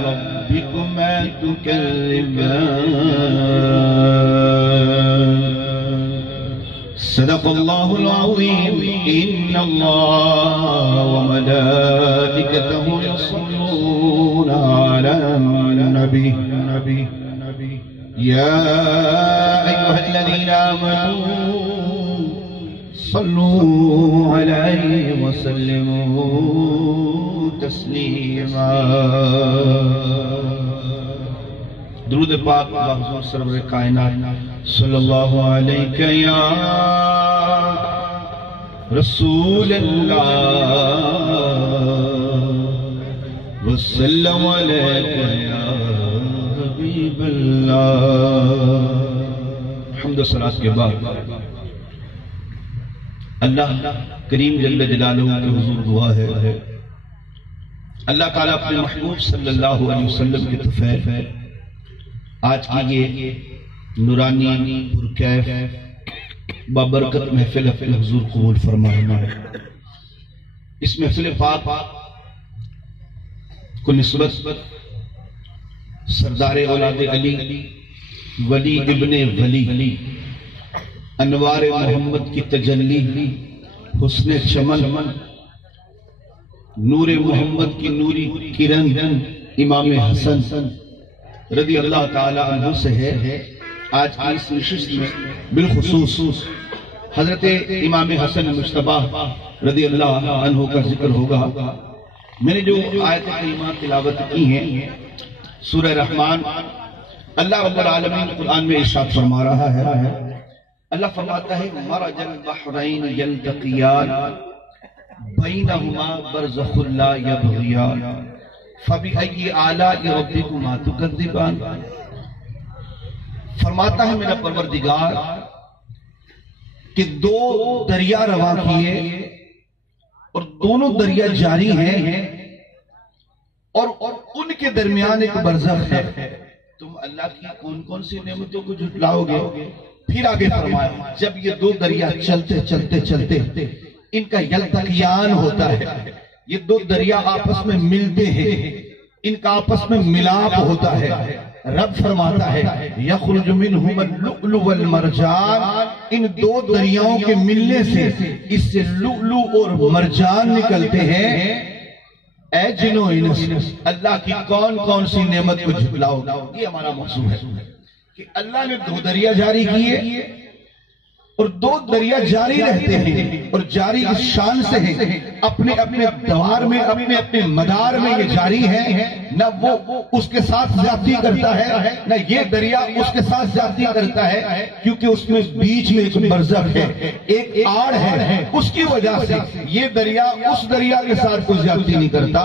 ربكما تكذبان صدق الله العظيم إن الله وملائكته يصلون على النبي يا أيها الذين آمنوا صلوا عليه وسلموا تسلیما۔ درود پاک حضور سرور کائنات صلی اللہ علیہ یا رسول اللہ وسلم علیہ یا حبیب اللہ۔ حمد و صلاۃ کے بعد اللہ کریم جل جلالہ کے حضور دعا ہے اللہ تعالیٰ اپنے محبوب صلی اللہ علیہ وسلم کے طفیل آج کی یہ نورانی پرکیف بابرکت محفل اپنے حضور قبول فرمائے۔ اس محفل پاک کو نسبت سردار اولاد علی ولی ابن ولی انوار محمد کی تجلی حسن چمن نور محمد کی نوری کرن امام حسن رضی اللہ تعالی عنہ سے ہے۔ آج کی اس نشست میں بالخصوص حضرت امام حسن مجتبی رضی اللہ عنہ کا ذکر ہوگا۔ میں نے جو آیت کریمہ تلاوت کی ہیں سورہ رحمان، اللہ رب العالمین قرآن میں ارشاد فرما رہا ہے، اللہ فرماتا ہے مرج البحرین یلتقیان بینہما برزخ لا یبغیان فبأی آلاء ربکما تکذبان۔ فرماتا ہے میرا پروردگار کہ دو دریا رواں کیے اور دونوں دریا جاری ہیں اور ان کے درمیان ایک برزخ ہے، تم اللہ کی کون کون سی نعمتوں کو جھٹلاؤ گے؟ پھر آگے فرمایا جب یہ دو دریا چلتے چلتے چلتے ان کا یلتقیان ہوتا ہے، یہ دو دریا آپس میں ملتے ہیں، ان کا آپس میں ملاپ ہوتا ہے، رب فرماتا ہے یخرج منہما اللؤلؤ والمرجان، ان دو دریاؤں کے ملنے سے اس سے لؤلؤ اور مرجان نکلتے ہیں۔ اے جنو انس اللہ کی کون کون سی نعمت کو جھٹلاؤ گے؟ یہ ہمارا موضوع ہے کہ اللہ نے دو دریا جاری کیے اور دو دریا جاری رہتے ہیں اور جاری اس شان سے ہیں، اپنے اپنے دوار میں اپنے اپنے مدار میں یہ جاری ہے، نہ وہ اس کے ساتھ زیادتی کرتا ہے نہ یہ دریا اس کے ساتھ زیادتی کرتا ہے، کیونکہ اس میں بیچ میں ایک برزخ ہے، ایک آڑ ہے، اس کی وجہ سے یہ دریا اس دریا کے ساتھ کوئی زیادتی نہیں کرتا،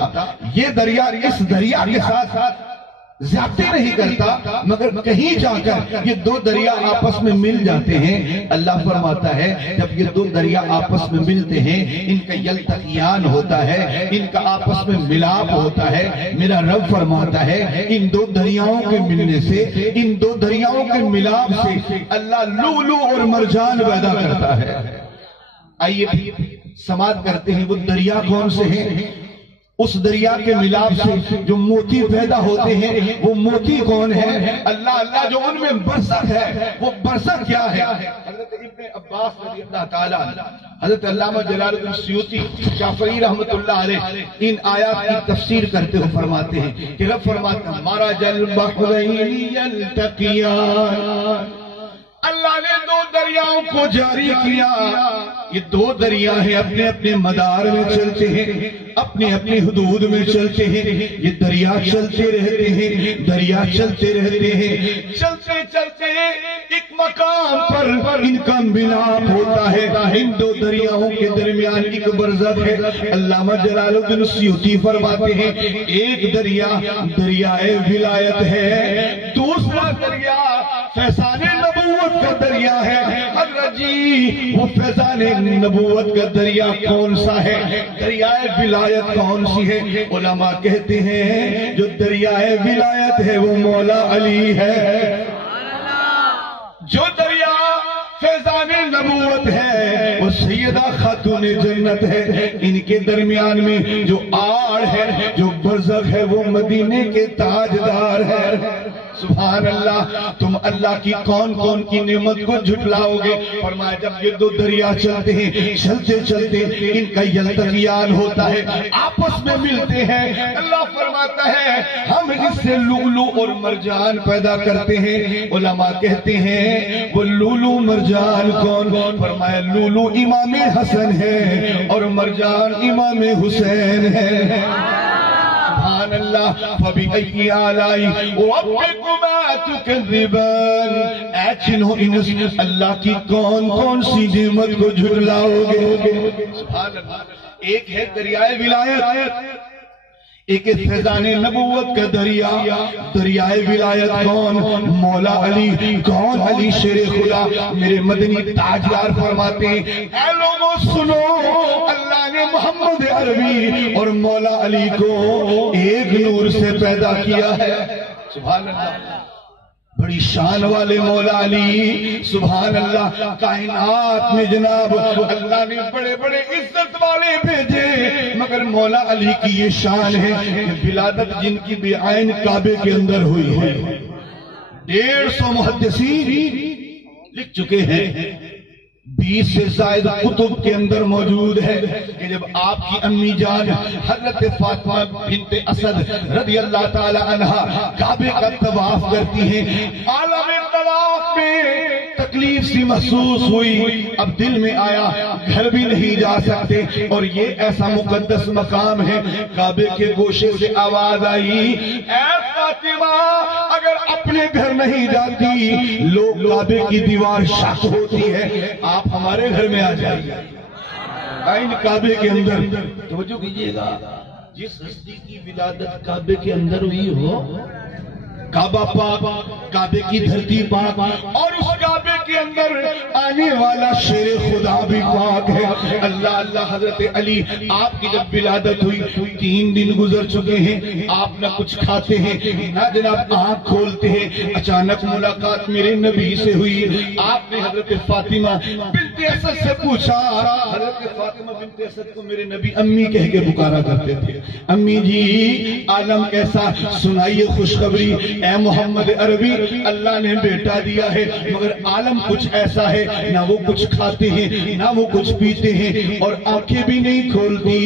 یہ دریا اس دریا کے ساتھ زیادتی نہیں کرتا، مگر کہیں جا کر یہ دو دریا آپس میں مل جاتے ہیں۔ اللہ فرماتا ہے جب یہ دو دریا آپس میں ملتے ہیں ان کا یلتقیان ہوتا ہے، ان کا آپس میں ملاپ ہوتا ہے۔ میرا رب فرماتا ہے ان دو دریاؤں کے ملنے سے، ان دو دریاؤں کے ملاپ سے اللہ لؤلؤ اور مرجان پیدا کرتا ہے۔ آئیے سماعت کرتے ہیں وہ دریا کون سے ہیں؟ اس دریا کے ملاپ سے جو موتی پیدا ہوتے ہیں وہ موتی کون ہے؟ اللہ اللہ جو ان میں برزخ ہے وہ برزخ کیا ہے؟ حضرت ابن عباس رضی اللہ تعالیٰ حضرت علامہ جلال الدین سیوطی شافعی رحمت اللہ علیہ ان آیات کی تفسیر کرتے ہوئے فرماتے ہیں کہ رب فرماتا ہے مرج البحرین یلتقیان، اللہ نے دو دریاؤں کو جاری کیا، یہ دو دریا ہیں اپنے اپنے مدار میں چلتے ہیں، اپنی اپنی حدود میں چلتے ہیں، یہ دریا چلتے رہتے ہیں، دریا چلتے رہتے ہیں، چلتے چلتے ایک مقام پر ان کا ملاپ ہوتا ہے، ان دو دریاؤں کے درمیان ایک برزخ ہے۔ علامہ جلال الدین سیوطی فرماتے ہیں ایک دریا دریائے ولایت ہے، دوسرا دریا فیضان نبوت کا دریا ہے۔ حضرت جی وہ فیضان نبوت کا دریا کون سا ہے؟ دریائے ولایت کون سی ہے؟ علماء کہتے ہیں جو دریائے ولایت ہے وہ مولا علی ہے، جو دریا فیضان نبوت ہے وہ سید سیدہ خاتون جنت ہے، ان کے درمیان میں جو آڑ ہے، جو برزخ ہے، وہ مدینے کے تاجدار ہے۔ سبحان اللہ، تم اللہ کی کون کون کی نعمت کو جھٹلاؤ گے؟ فرمایا جب یہ دو دریا چلتے ہیں، چلتے چلتے ان کا یلتقیان ہوتا ہے، آپس میں ملتے ہیں، اللہ فرماتا ہے ہم اس سے لولو اور مرجان پیدا کرتے ہیں۔ علماء کہتے ہیں وہ لولو مرجان کون؟ فرمایا لولو امام حسن ہے اور مرجان امام حسین ہے۔ سبحان اللہ، فَبِأَيِّ آلَاءِ رَبِّكُمَا تُكَذِّبَانِ، اے جنہوں انس اللہ کی کون کون سی نعمت کو جھٹلاؤ گے؟ سبحان اللہ، ایک ہے دریائے ولایت، ایک فیضان نبوت کا دریا۔ دریائے ولایت کون؟ مولا علی۔ کون؟ علی شیر خدا۔ میرے مدنی تاجدار فرماتے ہیں اے لوگوں سنو، اللہ نے محمد عربی اور مولا علی کو ایک نور سے پیدا کیا ہے۔ سبحان اللہ، بڑی شان والے مولا علی، سبحان اللہ۔ کائنات میں جناب اللہ نے بڑے بڑے عزت والے بھیجے، مگر مولا علی کی یہ شان ہے کہ ولادت جن کی بے عین کعبے کے اندر ہوئی ہے۔ 150 محدثین لکھ چکے ہیں، 20 سے زائد کتب کے اندر موجود ہے کہ جب آپ کی امی جان حضرت فاطمہ بنت اسد رضی اللہ تعالی عنہا کعبے کا طواف کرتی ہیں، عالم طواف میں تکلیف سی محسوس ہوئی، اب دل میں آیا گھر بھی نہیں جا سکتے اور یہ ایسا مقدس مقام ہے، کعبے کے گوشے سے آواز آئی اے فاطمہ اگر اپنے گھر نہیں جاتی لوگ کعبے کی دیوار شک ہوتی ہے، آپ ہمارے گھر میں آ جائیے۔ آئین کعبے کے اندر توجہ کیجئے گا، جس ہستی کی ولادت کعبے کے اندر ہوئی ہو، کعبہ پاک، کعبے کی دھرتی پاک، اور اس کعبے کے اندر آنے والا شیر خدا بھی پاک ہے۔ اللہ اللہ، حضرت علی آپ کی جب ولادت ہوئی 3 دن گزر چکے ہیں، آپ نہ کچھ کھاتے ہیں نہ جناب آنکھ کھولتے ہیں، اچانک ملاقات میرے نبی سے ہوئی۔ آپ نے حضرت فاطمہ بنت اسد سے پوچھا، حضرت فاطمہ بنت اسد کو میرے نبی امی کہہ کے پکارا کرتے تھے، امی جی عالم کیسا، سنائیے خوشخبری اے محمد عربی، اللہ نے بیٹا دیا ہے مگر عالم کچھ ایسا ہے، نہ وہ کچھ کھاتے ہیں نہ وہ کچھ پیتے ہیں اور آنکھیں بھی نہیں کھولتی،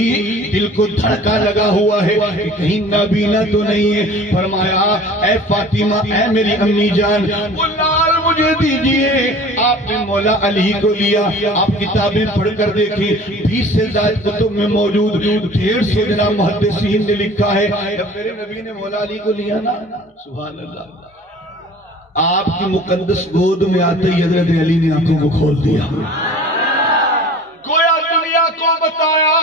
دل کو دھڑکا لگا ہوا ہے کہ کہیں نابینا تو نہیں ہے۔ فرمایا اے فاطمہ، اے میری امی جان، وہ لال مجھے دیجئے۔ آپ نے مولا علی کو لیا، آپ کتابیں پڑھ کر دیکھیں، 20 سے زائد کتب میں موجود 150 جناب محدثین نے لکھا ہے جب میرے نبی نے مولا علی کو لیا نا، سبحان اللہ، آپ کی مقدس گود میں آتے ہی حضرت علی نے آنکھوں کو کھول دیا، گویا دنیا کو بتایا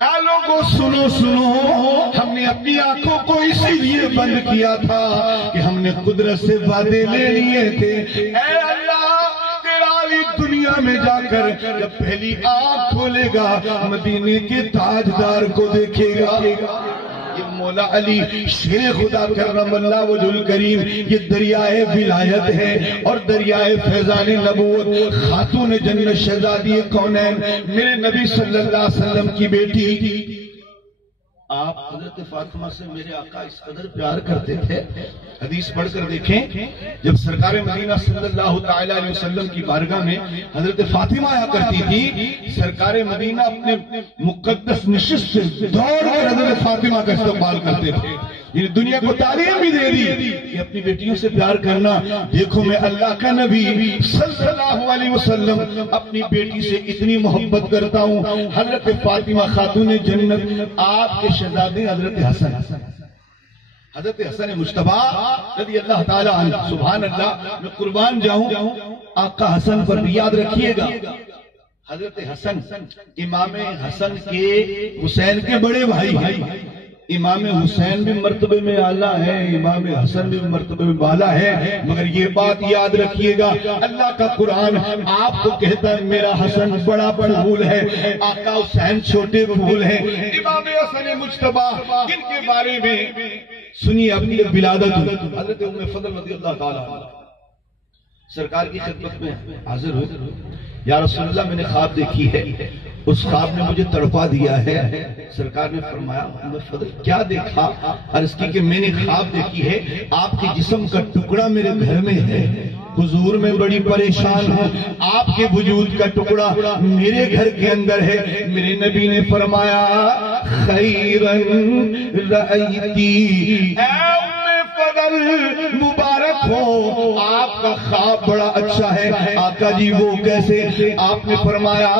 اے لوگوں سنو سنو، ہم نے اپنی آنکھوں کو اسی لیے بند کیا تھا کہ ہم نے قدرت سے وعدے لے لیے تھے، اے اللہ تیرا علی دنیا میں جا کر جب پہلی آنکھ کھولے گا مدینے کے تاجدار کو دیکھے گا۔ یہ مولا علی شیر خدا کرم اللہ وجہ الکریم، یہ دریائے ولایت ہے اور دریائے فیضان نبوت، خاتون جنت شہزادی کونین میرے نبی صلی اللہ علیہ وسلم کی بیٹی تھی۔ آپ حضرت فاطمہ سے میرے آقا اس قدر پیار کرتے تھے، حدیث پڑھ کر دیکھیں، جب سرکار مدینہ صلی اللہ تعالی علیہ وسلم کی بارگاہ میں حضرت فاطمہ آیا کرتی تھی، سرکار مدینہ اپنے مقدس نشست سے دوڑ کر حضرت فاطمہ کا استقبال کرتے تھے، یہ دنیا کو تعلیم بھی دے دی کہ اپنی بیٹیوں سے پیار کرنا۔ دیکھو میں اللہ کا نبی صلی اللہ علیہ وسلم اپنی بیٹی سے اتنی محبت کرتا ہوں۔ حضرت فاطمہ خاتون جنت، آپ کے شہزادے حضرت حسن، حضرت حسن مجتبی رضی اللہ تعالی عنہ، سبحان اللہ، میں قربان جاؤں آقا حسن پر بھی یاد رکھیے گا، حضرت حسن امام حسن کے حسین کے بڑے بھائی، امام حسین بھی مرتبے میں اعلیٰ ہے، امام حسن بھی مرتبے میں بالا ہے، مگر یہ بات یاد رکھیے گا اللہ کا قرآن آپ کو کہتا ہے میرا حسن بڑا پھول ہے، آقا حسین چھوٹے پھول ہیں۔ امام حسن مجتبی جن کے بارے میں سنیے اپنی ولادت حضرت ام فضل رضی اللہ تعالیٰ سرکار کی خدمت میں حاضر ہو، یا رسول اللہ میں نے خواب دیکھی ہے، اس خواب نے مجھے تڑپا دیا ہے۔ سرکار نے فرمایا محمد فضل کیا دیکھا؟ عرض کی کہ میں نے خواب دیکھی ہے آپ کے جسم کا ٹکڑا میرے گھر میں ہے، حضور میں بڑی پریشان ہوں، آپ کے وجود کا ٹکڑا میرے گھر کے اندر ہے۔ میرے نبی نے فرمایا خیرن رأیتی، مبارک ہو آپ کا خواب بڑا اچھا ہے۔ آقا جی وہ کیسے؟ آپ نے فرمایا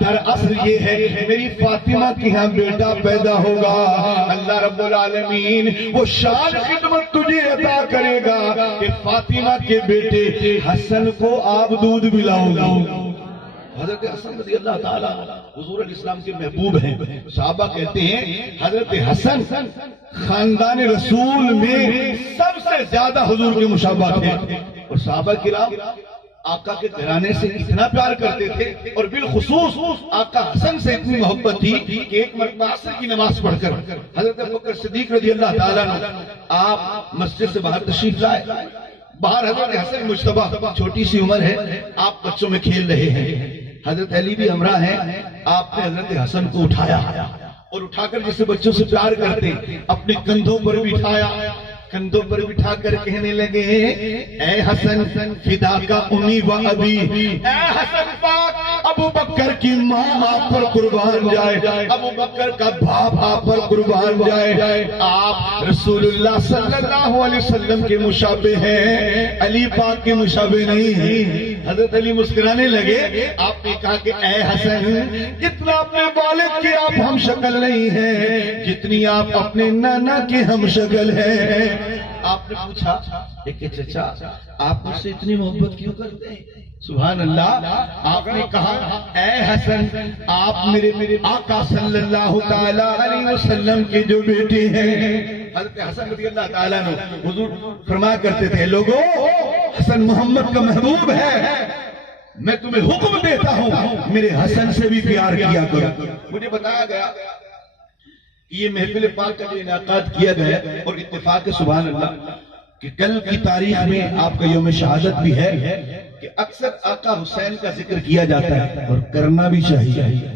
دراصل یہ ہے میری فاطمہ کے ہاں بیٹا پیدا ہوگا، اللہ رب العالمین وہ شان خدمت تجھے عطا کرے گا کہ فاطمہ کے بیٹے حسن کو آپ دودھ پلاؤ گے۔ حضرت حسن رضی اللہ تعالیٰ حضور علیہ السلام کے محبوب ہیں۔ صحابہ کہتے ہیں حضرت حسن خاندان رسول میں سب سے زیادہ حضور کے مشابہ تھے، اور صحابہ کرام آقا کے گھرانے سے اتنا پیار کرتے تھے، اور بالخصوص آقا حسن سے اتنی محبت تھی کہ ایک مرتبہ عصر کی نماز پڑھ کر حضرت ابوبکر صدیق رضی اللہ تعالیٰ آپ مسجد سے باہر تشریف لائے۔ باہر حضرت حسن مجتبیٰ چھوٹی سی عمر ہے، آپ بچوں میں کھیل رہے ہیں، حضرت علی بھی ہمراہ ہیں، آپ نے حضرت حسن کو اٹھایا اور اٹھا کر جسے بچوں سے پیار کرتے اپنے کندھوں پر بٹھایا، کندھوں پر بٹھا کر کہنے لگے اے حسن فدا کا امی و ابی، اے حسن پاک ابو بکر کی ماں آپ پر قربان جائے، ابو بکر کا باپ آپ پر قربان جائے، آپ رسول اللہ صلی اللہ علیہ وسلم کے مشابہ ہیں، علی پاک کے مشابہ نہیں ہیں۔ حضرت علی مسکرانے لگے، آپ نے کہا کہ اے حسن جتنا اپنے والد کے آپ ہم شکل نہیں ہیں جتنی آپ اپنے نانا کے ہم شکل ہیں۔ آپ نے پوچھا کہ چچا آپ مجھ سے اتنی محبت کیوں کرتے ہیں؟ سبحان اللہ۔ آپ نے کہا اے حسن آپ میرے آقا صلی اللہ تعالیٰ علیہ وسلم کے جو بیٹے ہیں۔ حضرت حسن رضی اللہ تعالیٰ نے حضور فرمایا کرتے تھے لوگوں حسن محمد کا محبوب ہے، میں تمہیں حکم دیتا ہوں میرے حسن سے بھی پیار کیا کرو۔ مجھے بتایا گیا یہ محفل پاک کا جو انعقاد کیا گیا اور اتفاق سبحان اللہ کہ کل کی تاریخ میں آپ کا یوم شہادت بھی ہے کہ اکثر آقا حسین کا ذکر کیا جاتا ہے اور کرنا بھی چاہیے،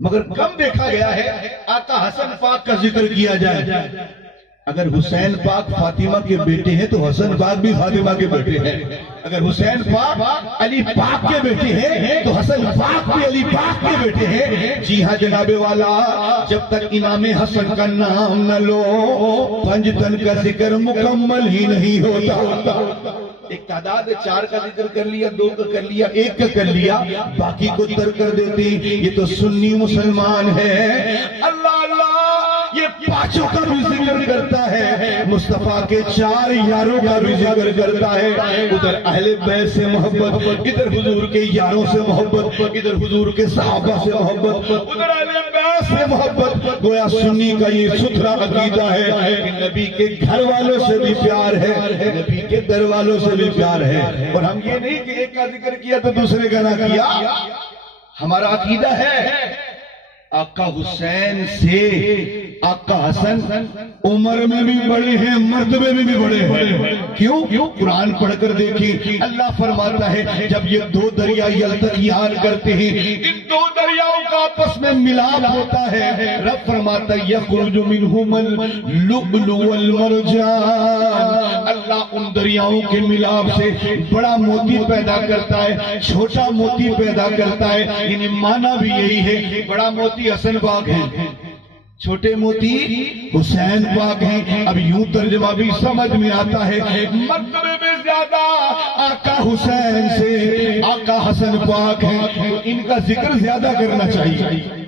مگر کم دیکھا گیا ہے آقا حسن پاک کا ذکر کیا جائے۔ اگر حسین پاک فاطمہ کے بیٹے ہیں تو حسن پاک بھی فاطمہ کے بیٹے ہیں، اگر حسین پاک علی پاک کے بیٹے ہیں تو حسن پاک بھی علی پاک کے بیٹے ہیں۔ جی ہاں جناب والا، جب تک امام حسن کا نام نہ لو پنج تن کا ذکر مکمل ہی نہیں ہوتا۔ ایک تعداد 4 کا ذکر کر لیا، 2 کا کر لیا، 1 کا کر لیا، باقی کو ترک کر دیتے، یہ تو سنی مسلمان ہے۔ اللہ اللہ یہ 5 کا بھی ذکر کرتا ہے، مصطفیٰ کے 4 یاروں کا بھی ذکر کرتا ہے، ادھر اہل بیت سے محبت، ادھر حضور کے یاروں سے محبت، ادھر حضور کے صحابہ سے محبت، ادھر اہل بیت سے محبت۔ گویا سنی کا یہ ستھرا عقیدہ ہے کہ نبی کے گھر والوں سے بھی پیار ہے، نبی کے در والوں سے بھی پیار ہے، اور ہم یہ نہیں کہ ایک کا ذکر کیا تو دوسرے کا نہ کیا۔ ہمارا عقیدہ ہے آقا حسین سے آقا حسن عمر میں بھی بڑے ہیں، مرتبے میں بھی بڑے ہیں۔ کیوں؟ قرآن پڑھ کر دیکھیں، اللہ فرماتا ہے جب یہ 2 دریا یلتقیان کرتے ہیں، ان 2 دریاؤں کا آپس میں ملاپ ہوتا ہے، رب فرماتا ہے یخرج منہما اللؤلؤ والمرجان، اللہ ان دریاؤں کے ملاپ سے بڑا موتی پیدا کرتا ہے، چھوٹا موتی پیدا کرتا ہے، یعنی معنی بھی یہی ہے بڑا موتی حسن پاک ہے، چھوٹے موتی حسین پاک ہیں۔ اب یوں ترجمہ بھی سمجھ میں آتا ہے، مرتبے میں زیادہ آقا حسین سے آقا حسن پاک ہیں، تو ان کا ذکر زیادہ کرنا چاہیے،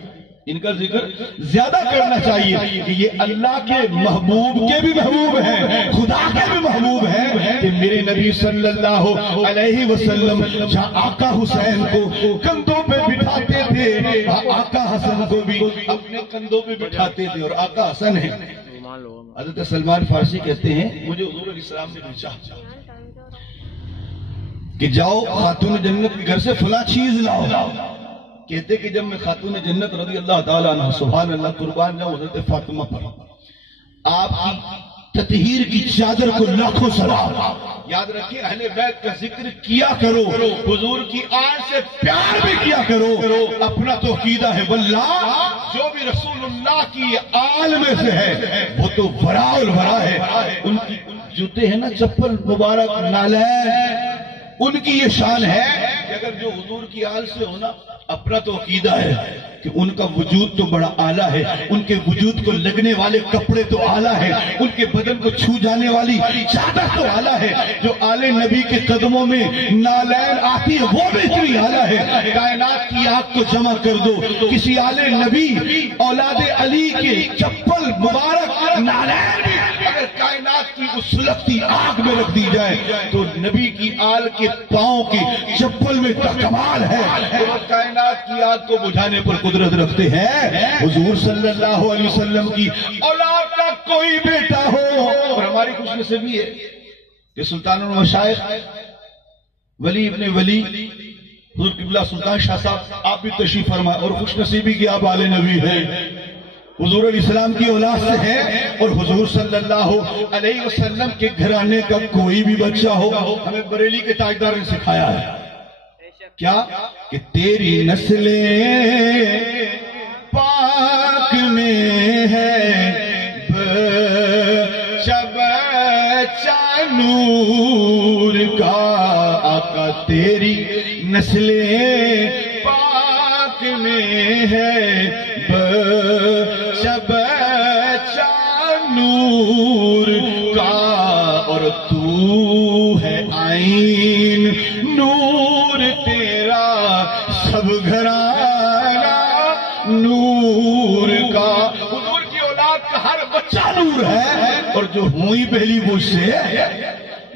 ان کا ذکر زیادہ کرنا چاہیے کہ یہ اللہ کے محبوب کے بھی محبوب ہیں، خدا کے بھی محبوب ہیں، کہ میرے نبی صلی اللہ علیہ وسلم جہاں آقا حسین کو کندھوں پہ بٹھاتے تھے آقا حسن کو بھی اپنے کندھوں پہ بٹھاتے تھے، اور آقا حسن ہے۔ حضرت سلمان فارسی کہتے ہیں مجھے حضور علیہ السلام نے پوچھا کہ جاؤ خاتون جنت کے گھر سے فلاں چیز لاؤ، کہتے کہ جب میں خاتون جنت رضی اللہ تعالیٰ عنہ سبحان اللہ قربان جاؤں حضرت فاطمہ پر آپ کی تطہیر کی چادر کو لاکھوں سلام. یاد رکھیں اہل بیت کا ذکر کیا کرو, حضور کی آل سے پیار بھی کیا کرو. اپنا تو عقیدہ ہے واللہ جو بھی رسول اللہ کی آل میں سے ہے وہ تو ورا الورا ہے. ان کی جوتے ہیں نا, چپل مبارک, نالین, ان کی یہ شان ہے کہ اگر جو حضور کی آل سے ہونا, اپنا تو عقیدہ ہے کہ ان کا وجود تو بڑا اعلیٰ ہے, ان کے وجود کو لگنے والے کپڑے تو اعلیٰ ہے, ان کے بدن کو چھو جانے والی چادر تو اعلیٰ ہے, جو آل نبی کے قدموں میں نالین آتی ہے وہ بھی اتنی اعلیٰ ہے. کائنات کی آگ کو جمع کر دو, کسی آل نبی اولاد علی کے چپل مبارک نالین بھی اگر کائنات کی اس سلگتی آگ میں رکھ دی جائے تو نبی کی آل کے پاؤں کی چپل میں کمال ہے. کائنات کی آگ کو بجھانے پر قدرت رکھتے ہیں. حضور صلی اللہ علیہ وسلم کی اولاد کا کوئی بیٹا ہو, اور ہماری خوش نصیبی ہے کہ سلطان المشائخ ولی ابن ولی حضور قبلہ سلطان شاہ صاحب آپ بھی تشریف فرمائے, اور خوش نصیبی کی آپ آل نبی ہیں, حضور علیہ السلام کی اولاد سے ہے, اور حضور صلی اللہ علیہ وسلم کے گھرانے کا کوئی بھی بچہ ہو. ہمیں بریلی کے تاجدار نے سکھایا ہے کیا کہ تیری نسلیں پاک میں ہے بچہ بچہ نور کا. آقا تیری نسلیں پاک میں ہے بچہ بچہ نور کا, اور تو ہے آئین نور تیرا سب گھرانہ نور کا. حضور کی اولاد کا ہر بچہ نور ہے, اور جو ہوئی پہلی وہ سے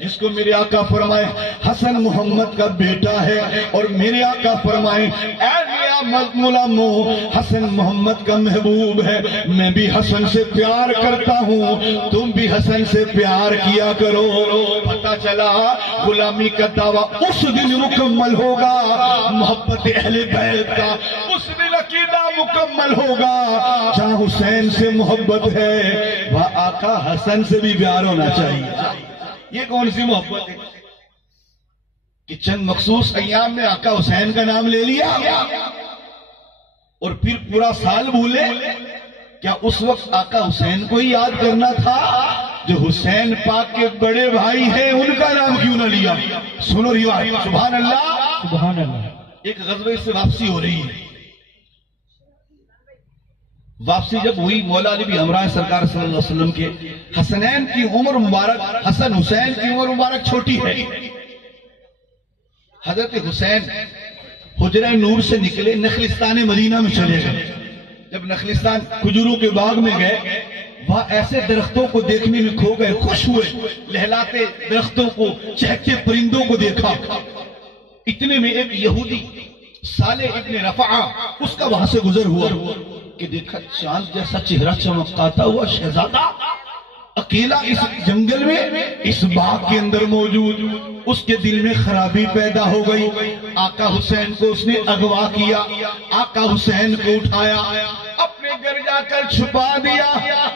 جس کو میرے آقا فرمائے حسن محمد کا بیٹا ہے, اور میرے آقا فرمائے اے میاں مولامو حسن محمد کا محبوب ہے, میں بھی حسن سے پیار کرتا ہوں, تم بھی حسن سے پیار کیا کرو. پتہ چلا غلامی کا دعویٰ اس دن مکمل ہوگا, محبت اہل بیت کا اس دن عقیدہ مکمل ہوگا جہاں حسین سے محبت ہے وہاں آقا حسن سے بھی پیار ہونا چاہیے. یہ کون سی محبت ہے کہ چند مخصوص ایام میں آقا حسین کا نام لے لیا اور پھر پورا سال بھولے؟ کیا اس وقت آقا حسین کو ہی یاد کرنا تھا جو حسین پاک کے بڑے بھائی ہیں ان کا نام کیوں نہ لیا؟ سنو روایت, سبحان اللہ سبحان اللہ. ایک غزوے سے واپسی ہو رہی ہے, واپسی جب ہوئی مولا علی بھی ہمراہ سرکار صلی اللہ علیہ وسلم کے. حسنین کی عمر مبارک, حسن حسین کی عمر مبارک چھوٹی ہے. حضرت حسین حجرہ نور سے نکلے, نخلستان مدینہ میں چلے گئے. جب نخلستان کھجوروں کے باغ میں گئے, وہاں ایسے درختوں کو دیکھنے میں کھو گئے, خوش ہوئے, لہلاتے درختوں کو, چہکتے پرندوں کو دیکھا. اتنے میں ایک یہودی صالح ابن رفعہ اس کا وہاں سے گزر ہوا کہ دیکھا چاند جیسا چہرہ چمکاتا ہوا شہزادہ اکیلا اس جنگل میں اس باغ کے اندر موجود. اس کے دل میں خرابی پیدا ہو گئی. آقا حسین کو اس نے اغوا کیا, آقا حسین کو اٹھایا, اپنے گھر جا کر چھپا دیا.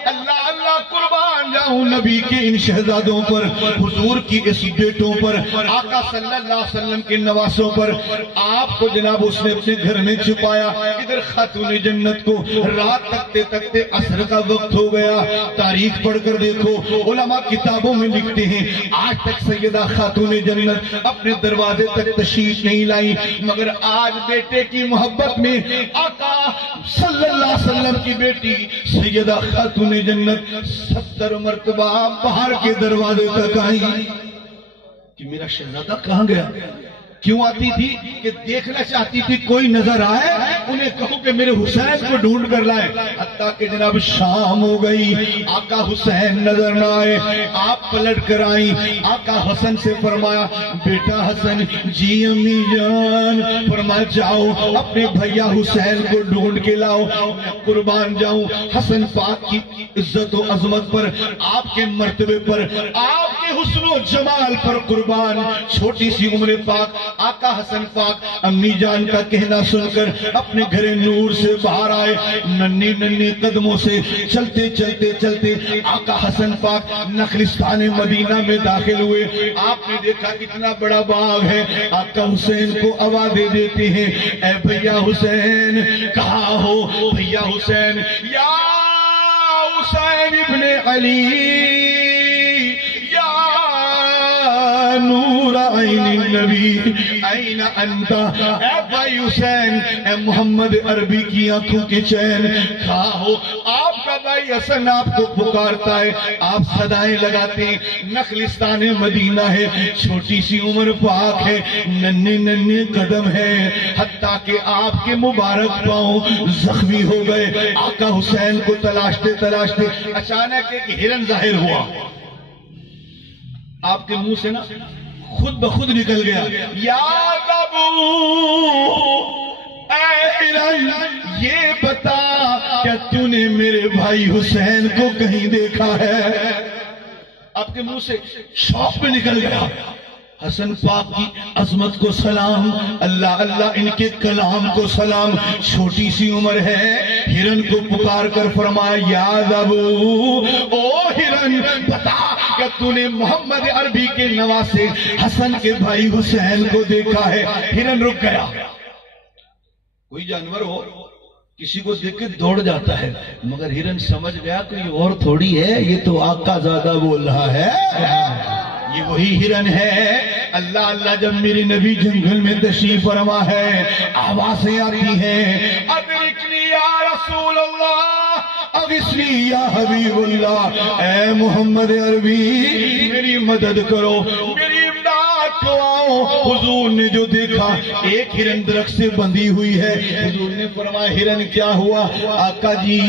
اللہ اللہ قربان جاؤں نبی کے ان شہزادوں پر, حضور کی اس بیٹوں پر, آقا صلی اللہ علیہ وسلم کے نواسوں پر. آپ کو جناب اس نے اپنے گھر میں چھپایا. ادھر خاتون جنت کو رات تکتے تکتے عصر کا وقت ہو گیا. تاریخ پڑھ کر دیکھو, علماء کتابوں میں لکھتے ہیں آج تک سیدہ خاتون جنت اپنے دروازے تک تشریف نہیں لائی, مگر آج بیٹے کی محبت میں آقا صلی اللہ علیہ وسلم کی بیٹی سیدہ خاتون جنت 70 مرتبہ باہر کے دروازے تک آئی کہ میرا شہزادہ کہاں گیا. کیوں آتی تھی؟ کہ دیکھنا چاہتی تھی کوئی نظر آئے, انہیں کہو کہ میرے حسین کو ڈھونڈ کر لائے. حتیٰ کہ جناب شام ہو گئی, آقا حسین نظر نہ آئے. آپ پلٹ کر آئیں, آقا حسن سے فرمایا بیٹا حسن. جی امی جان. فرمایا جاؤ اپنے بھیا حسین کو ڈھونڈ کے لاؤ. قربان جاؤں حسن پاک کی عزت و عظمت پر, آپ کے مرتبے پر, آپ کے حسن و جمال پر قربان چھوٹی سی عمر پاک آقا حسن پاک امی جان کا کہنا سن کر اپنے گھر نور سے باہر آئے. ننھی ننھی قدموں سے چلتے چلتے چلتے آقا حسن پاک نخلستان مدینہ میں داخل ہوئے. آپ نے دیکھا اتنا بڑا باغ ہے. آقا حسین کو آوازیں دیتے ہیں, اے بھیا حسین کہاں ہو؟ بھیا حسین, یا حسین ابن علی, یا نور عین النبی این انت. اے بھائی حسین, اے محمد عربی کی آنکھوں کی چین, کہاں ہو؟ آپ کا بھائی حسن آپ کو پکارتا ہے. آپ صدائیں لگاتے ہیں. نخلستان مدینہ ہے, چھوٹی سی عمر پاک ہے, ننھے ننھے قدم ہے, حتیٰ کہ آپ کے مبارک پاؤں زخمی ہو گئے. آقا حسین کو تلاشتے تلاشتے اچانک ایک ہرن ظاہر ہوا. آپ کے منہ سے نا خود بخود نکل گیا, یا ابو, اے ہرن یہ بتا کیا تو نے میرے بھائی حسین کو کہیں دیکھا ہے؟ آپ کے منہ سے شوق پہ نکل گیا. حسن پاک کی عظمت کو سلام, اللہ اللہ ان کے کلام کو سلام. چھوٹی سی عمر ہے, ہرن کو پکار کر فرمایا, یا ابو, او ہرن بتا کہ تو نے محمد عربی کے نواسے حسن کے بھائی حسین کو دیکھا ہے؟ ہرن رک گیا. کوئی جانور ہو کسی کو دیکھ کے دوڑ جاتا ہے, مگر ہرن سمجھ گیا کوئی اور تھوڑی ہے, یہ تو آقا زیادہ بول رہا ہے, یہ وہی ہرن ہے. اللہ اللہ جب میرے نبی جنگل میں تشریف فرما ہے, آوازیں آتی ہیں, ادرکنی یا رسول اللہ, اغثنی یا حبیب اللہ, اے محمد عربی میری مدد کرو, میری امداد کو آؤ. حضور نے جو دیکھا ایک ہرن درخت سے بندھی ہوئی ہے. حضور نے فرمایا, ہرن کیا ہوا؟ آقا جی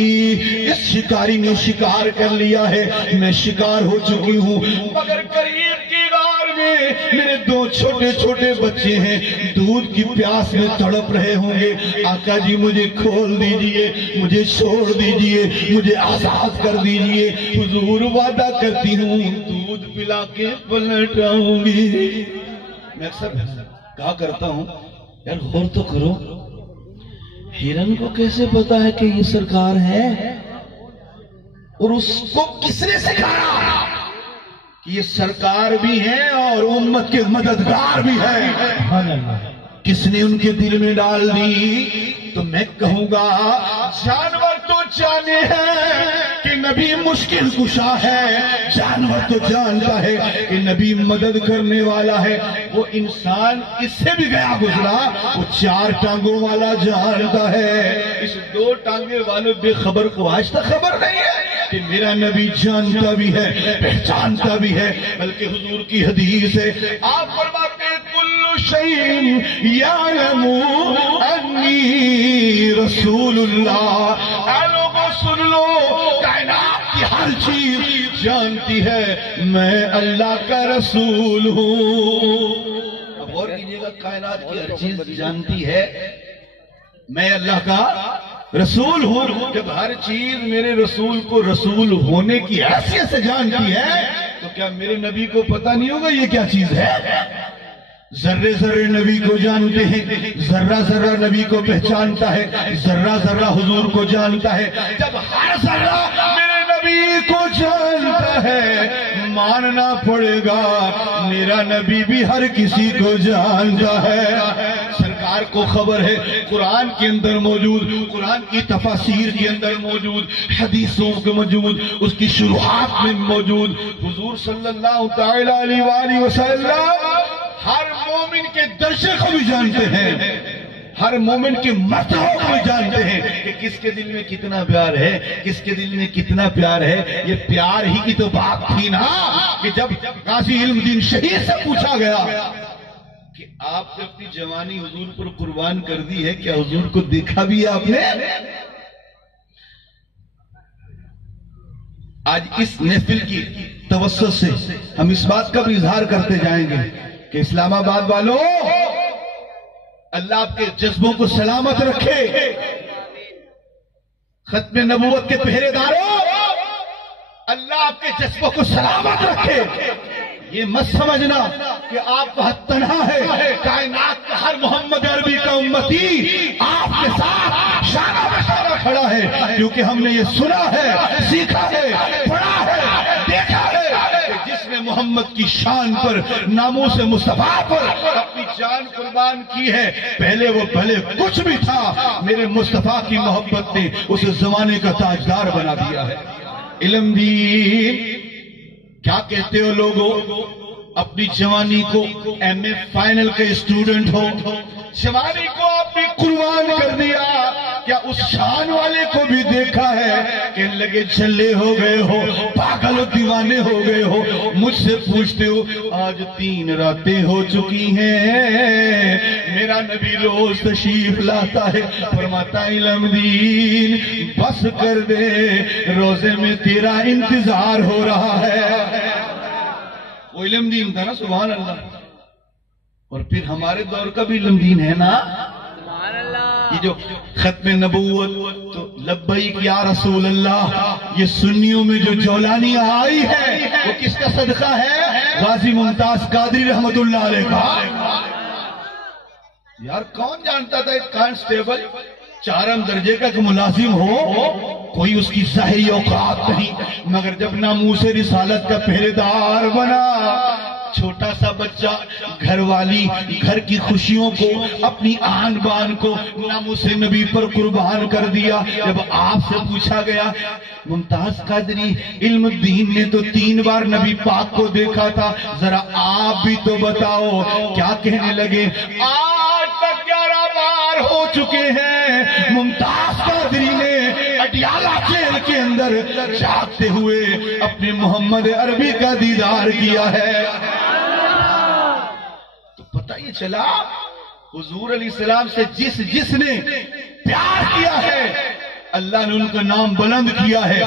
اس شکاری نے شکار کر لیا ہے, میں شکار ہو چکی ہوں, مگر قریب کی غار میں میرے دو چھوٹے چھوٹے بچے ہیں, دودھ کی پیاس میں تڑپ رہے ہوں گے. آقا جی مجھے کھول دیجئے, مجھے چھوڑ دیجئے, مجھے آزاد کر دیجئے. حضور وعدہ کرتی ہوں دودھ پلا کے پلٹ آؤں گی. میں اکثر کہا کرتا ہوں یار غور تو کرو, ہرن کو کیسے پتا ہے کہ یہ سرکار ہے, اور اس کو کس نے سکھایا کہ یہ سرکار بھی ہے اور امت کے مددگار بھی ہے؟ کس نے ان کے دل میں ڈال دی؟ تو میں کہوں گا جانور تو جانے ہیں کہ نبی مشکل کشا ہے, جانور تو جانتا ہے کہ نبی مدد کرنے والا ہے. وہ انسان اس سے بھی گیا گزرا, وہ 4 ٹانگوں والا جانتا ہے, اس 2 ٹانگے والے بے خبر کو آج تک خبر نہیں ہے کہ میرا نبی جانتا بھی ہے, پہچانتا بھی ہے. بلکہ حضور کی حدیث ہے, آپ فرماتے ہیں کل شیء یعلم انی رسول اللہ. اے لوگوں سن لو, کائنات کی ہر چیز جانتی ہے میں اللہ کا رسول ہوں. اب غور کیجئے گا, کائنات کی ہر چیز جانتی ہے میں اللہ کا رسول ہوں. جب ہر چیز میرے رسول کو رسول ہونے کی حیثیت سے جانتی ہے تو کیا میرے نبی کو پتہ نہیں ہوگا یہ کیا چیز ہے؟ ذرے ذرے نبی کو جانتے ہیں, ذرہ ذرہ نبی کو پہچانتا ہے, ذرہ ذرہ حضور کو جانتا ہے. جب ہر ذرہ میرے نبی کو جانتا ہے ماننا پڑے گا میرا نبی بھی ہر کسی کو جانتا ہے. سرکار کو خبر ہے, قرآن کے اندر موجود, قرآن کی تفاسیر کے اندر موجود, حدیثوں کے موجود, اس کی شروحات میں موجود. حضور صلی اللہ تعالی علیہ وآلہ وسلم ہر مومن کے درجے کو بھی جانتے ہیں, ہر مومن کے مرتبہ کو بھی جانتے ہیں کہ کس کے دل میں کتنا پیار ہے, کس کے دل میں کتنا پیار ہے. یہ پیار ہی کی تو بات تھی نا کہ جب غازی علم دین شہید سے پوچھا گیا کہ آپ نے اپنی جوانی حضور پر قربان کر دی ہے, کیا حضور کو دیکھا بھی ہے آپ نے؟ آج اس محفل کی توسط سے ہم اس بات کا بھی اظہار کرتے جائیں گے کہ اسلام آباد والوں, اللہ آپ کے جذبوں کو سلامت رکھے. ختم نبوت کے پہرے داروں, اللہ آپ کے جذبوں کو سلامت رکھے. یہ مت سمجھنا کہ آپ کا حق تنہا ہے، کائنات کا ہر محمد عربی کا امتی آپ کے ساتھ شانہ بشانہ کھڑا ہے، کیونکہ ہم نے یہ سنا ہے، سیکھا ہے، پڑھا ہے، دیکھا ہے کہ جس نے محمد کی شان پر، ناموس مصطفیٰ پر اپنی جان قربان کی ہے، پہلے وہ بھلے کچھ بھی تھا، میرے مصطفیٰ کی محبت نے اسے زمانے کا تاجدار بنا دیا ہے۔ علم دین کیا کہتے ہو لوگوں؟ اپنی جوانی کو ایم اے فائنل کے اسٹوڈنٹ ہو، جوانی کو آپ نے قربان کر دیا، کیا اس شان والے کو بھی دیکھا ہے کہ لگے چلے ہو گئے ہو، پاگل و دیوانے ہو گئے ہو، مجھ سے پوچھتے ہو آج 3 راتیں ہو چکی ہیں، میرا نبی روز تشریف لاتا ہے، فرماتا علم دین بس کر دے، روزے میں تیرا انتظار ہو رہا ہے۔ وہ علم دین تھا نا، سبحان اللہ۔ اور پھر ہمارے دور کا بھی علم دین ہے نا، یہ جو ختم نبوت تو لبیک یا رسول اللہ، یہ سنیوں میں جو جولانی آئی ہے وہ کس کا صدقہ ہے؟ غازی ممتاز قادری رحمت اللہ علیہ کا۔ یار کون جانتا تھا ایک کانسٹیبل 4م درجے کا ملازم ہو، کوئی اس کی ظاہری اوقات نہیں، مگر جب ناموس رسالت کا پہرے دار بنا، چھوٹا سا بچہ گھر والی گھر کی خوشیوں کو، اپنی آن بان کو ناموس نبی پر قربان کر دیا۔ جب آپ سے پوچھا گیا ممتاز قادری علم دین نے تو 3 بار نبی پاک کو دیکھا تھا، ذرا آپ بھی تو بتاؤ، کیا کہنے لگے؟ آج تک 11 بار ہو چکے ہیں ممتاز قادری نے اٹیالہ جیل کے اندر جاگتے ہوئے اپنے محمد عربی کا دیدار کیا ہے۔ تو پتہ یہ چلا حضور علیہ السلام سے جس نے پیار کیا ہے اللہ نے ان کا نام بلند کیا ہے۔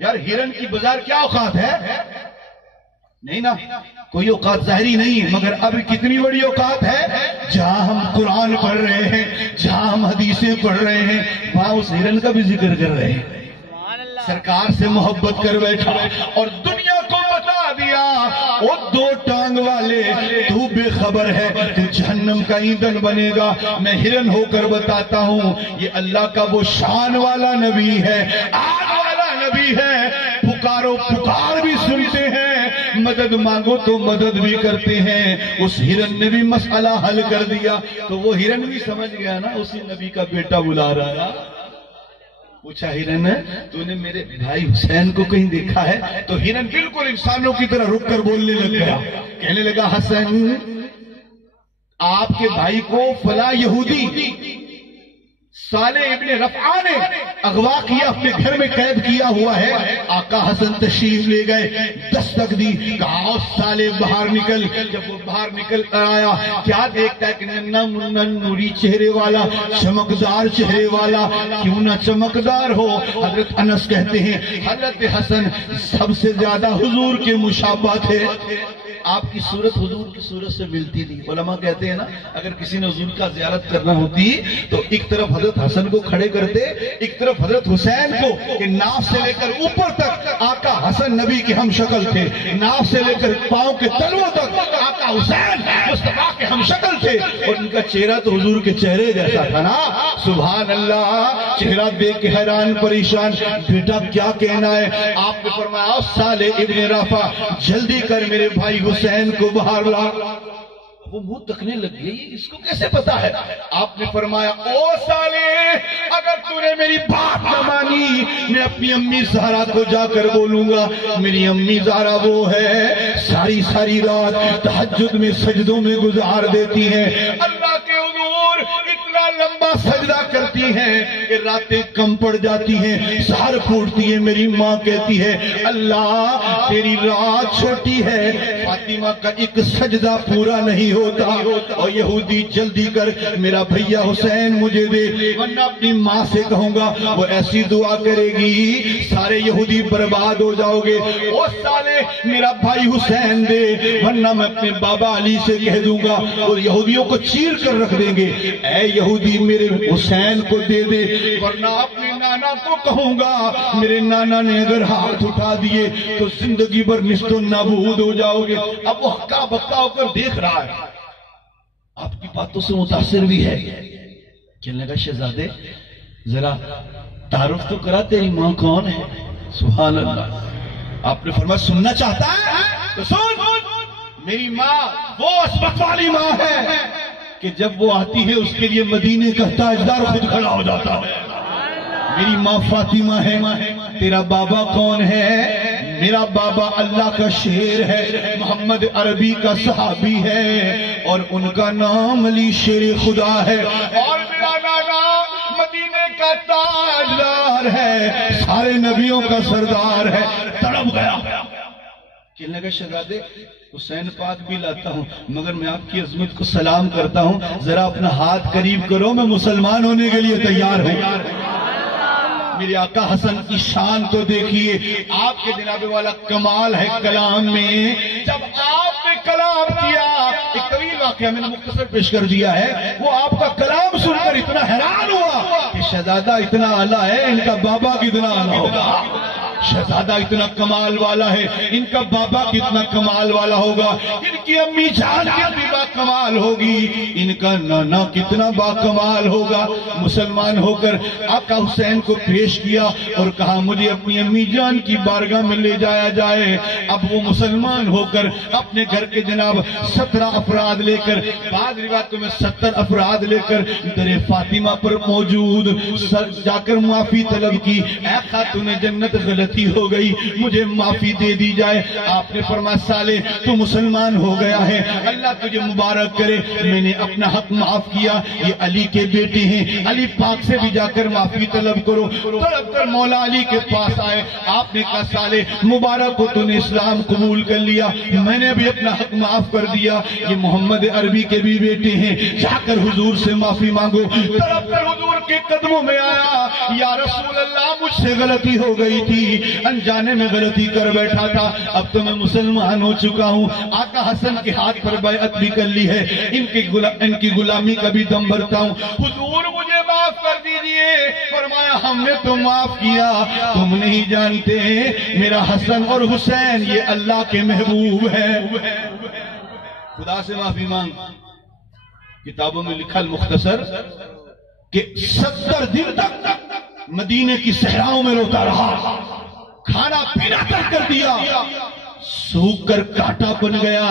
یار ہرن کی بازار کیا اوقات ہے؟ نہیں نا، کوئی اوقات ظاہری نہیں، مگر اب کتنی بڑی اوقات ہے جہاں ہم قرآن پڑھ رہے ہیں، جہاں ہم حدیثیں پڑھ رہے ہیں، وہاں اس ہرن کا بھی ذکر کر رہے ہیں، سرکار سے محبت کر بیٹھا اور دنیا کو بتا دیا وہ 2 ٹانگ والے تو بے خبر ہے، تو جہنم کا ایندھن بنے گا۔ میں ہرن ہو کر بتاتا ہوں یہ اللہ کا وہ شان والا نبی ہے، آگ والا نبی ہے، پکارو پکار بھی سنتے ہیں، مدد مانگو تو مدد بھی کرتے ہیں۔ اس ہرن نے بھی مسئلہ حل کر دیا، تو وہ ہرن بھی سمجھ گیا نا اسی نبی کا بیٹا بلا رہا۔ پوچھا ہرن تو نے میرے بھائی حسین کو کہیں دیکھا ہے؟ تو ہرن بالکل انسانوں کی طرح رک کر بولنے لگ گیا، کہنے لگا حسن آپ کے بھائی کو فلاں یہودی صالح ابن رفعہ نے اغوا کیا، اپنے گھر میں قید کیا ہوا ہے۔ آقا حسن تشریف لے گئے، دستک دی، کہا صالح باہر نکل۔ جب وہ باہر نکل کر آیا کیا دیکھتا ہے کہ ننھا منھا نوری چہرے والا، چمکدار چہرے والا، کیوں نہ چمکدار ہو۔ حضرت انس کہتے ہیں حضرت حسن سب سے زیادہ حضور کے مشابہ تھے، آپ کی صورت حضور کی صورت سے ملتی تھی۔ علماء کہتے ہیں نا اگر کسی نے حضور کا زیارت کرنا ہوتی تو ایک طرف حضرت حسن کو کھڑے کرتے، ایک طرف حضرت حسین کو، کہ ناف سے لے کر اوپر تک آقا حسن نبی کے ہم شکل تھے، ناف سے لے کر پاؤں کے تلووں تک آقا حسین مصطفیٰ کے ہم شکل تھے، اور ان کا چہرہ تو حضور کے چہرے جیسا تھا نا۔ سبحان اللہ، چہرہ دیکھ کے حیران پریشان، بیٹا کیا کہنا ہے؟ آپ نے فرمایا صالح ابن رفع جلدی کر میرے بھائی حسین کو باہر لا۔ وہ منہ تکنے لگ گئی، اس کو کیسے پتا ہے؟ آپ نے فرمایا او صالح اگر تو نے میری بات نہ مانی میں اپنی امی زہرا کو جا کر بولوں گا۔ میری امی زہرا وہ ہے ساری رات تہجد میں سجدوں میں گزار دیتی ہیں، اللہ کے حضور اتنا لمبا سجدہ کرتی ہیں کہ راتیں کم پڑ جاتی ہیں، سحر پھوٹتی ہے۔ میری ماں کہتی ہے اللہ تیری رات چھوٹی ہے، فاطمہ کا ایک سجدہ پورا نہیں ہوتا، اور یہودی جلدی کر میرا بھیا حسین مجھے دے، ورنہ اپنی ماں سے کہوں گا وہ ایسی دعا کرے گی سارے یہودی برباد ہو جاؤ گے۔ او سالے میرا بھائی حسین دے، ورنہ میں اپنے بابا علی سے کہہ دوں گا اور یہودیوں کو چیر کر رکھ دیں گے۔ اے یہودی میرے حسین کو دے دے، ورنہ اپنے نانا کو کہوں گا میرے نانا نے اگر ہاتھ اٹھا دیے تو زندگی بھر نیست و نابود ہو جاؤ گے۔ اب وہ ہکا بکا ہو کر دیکھ رہا ہے، آپ کی باتوں سے متاثر بھی ہے۔ کہنے لگا شہزادے ذرا تعارف تو کرا، تیری ماں کون ہے؟ سبحان اللہ۔ آپ نے فرمایا سننا چاہتا ہے تو سن، میری ماں وہ عصمت والی ماں ہے کہ جب وہ آتی ہے اس کے لیے مدینے کا تاجدار خود کھڑا ہو جاتا ہے۔ میری ماں فاطمہ ہے۔ تیرا بابا کون ہے؟ میرا بابا اللہ کا شیر ہے، محمد عربی کا صحابی ہے، اور ان کا نام علی شیر خدا ہے، اور میرا نانا مدینے کا تاجدار ہے، سارے نبیوں کا سردار ہے۔ تڑپ گیا، کہنے لگا شہزادے حسین پاک بھی لاتا ہوں، مگر میں آپ کی عظمت کو سلام کرتا ہوں، ذرا اپنا ہاتھ قریب کرو، میں مسلمان ہونے کے لیے تیار ہوں۔ میرے آقا حسن کی شان تو دیکھیے، آپ کے جناب والا کمال ہے کلام میں۔ جب آپ نے کلام کیا، ایک طویل واقعہ میں نے مختصر پیش کر دیا ہے، وہ آپ کا کلام سن کر اتنا حیران ہوا کہ شہزادہ اتنا اعلیٰ ہے، ان کا بابا کتنا اعلیٰ ہوگا، شہزادہ اتنا کمال والا ہے، ان کا بابا کتنا کمال والا ہوگا، ان کی امی جان کتنی با کمال ہوگی، ان کا نانا کتنا با کمال ہوگا۔ مسلمان ہو کر آقا حسین کو پیش کیا اور کہا مجھے اپنی امی جان کی بارگاہ میں لے جایا جائے۔ اب وہ مسلمان ہو کر اپنے گھر کے جناب 17 افراد لے کر، بعض روایتوں میں 70 افراد لے کر در فاطمہ پر موجود جا کر معافی طلب کی، اے خاتون جنت غلط ہو گئی، مجھے معافی دے دی جائے۔ آپ نے فرمایا سالے تو مسلمان ہو گیا ہے، اللہ تجھے مبارک کرے، میں نے اپنا حق معاف کیا، یہ علی کے بیٹے ہیں، علی پاک سے بھی جا کر معافی طلب کرو۔ طلب کر مولا علی کے پاس آئے، آپ نے کہا سالے مبارک ہو، تو نے اسلام قبول کر لیا، میں نے بھی اپنا حق معاف کر دیا، یہ محمد عربی کے بھی بیٹے ہیں، جا کر حضور سے معافی مانگو۔ طلب کر حضور کے قدموں میں آیا، یا رسول اللہ مجھ سے غلطی ہو گئی تھی، انجانے میں غلطی کر بیٹھا تھا، اب تو میں مسلمان ہو چکا ہوں۔ آقا حسن کے ہاتھ پر بیعت بھی کر لی ہے، ان کی غلامی کا بھی دم بھرتا ہوں، حضور مجھے معاف کر دیجئے۔ فرمایا ہم نے تو معاف کیا، تم نہیں جانتے میرا حسن اور حسین یہ اللہ کے محبوب ہے۔ خدا سے معافی مانگ۔ کتابوں میں لکھا مختصر کہ 70 دن تک مدینے کی صحراؤں میں روتا رہا، کھانا پینا ترک کر دیا، سوکھ کر کانٹا بن گیا،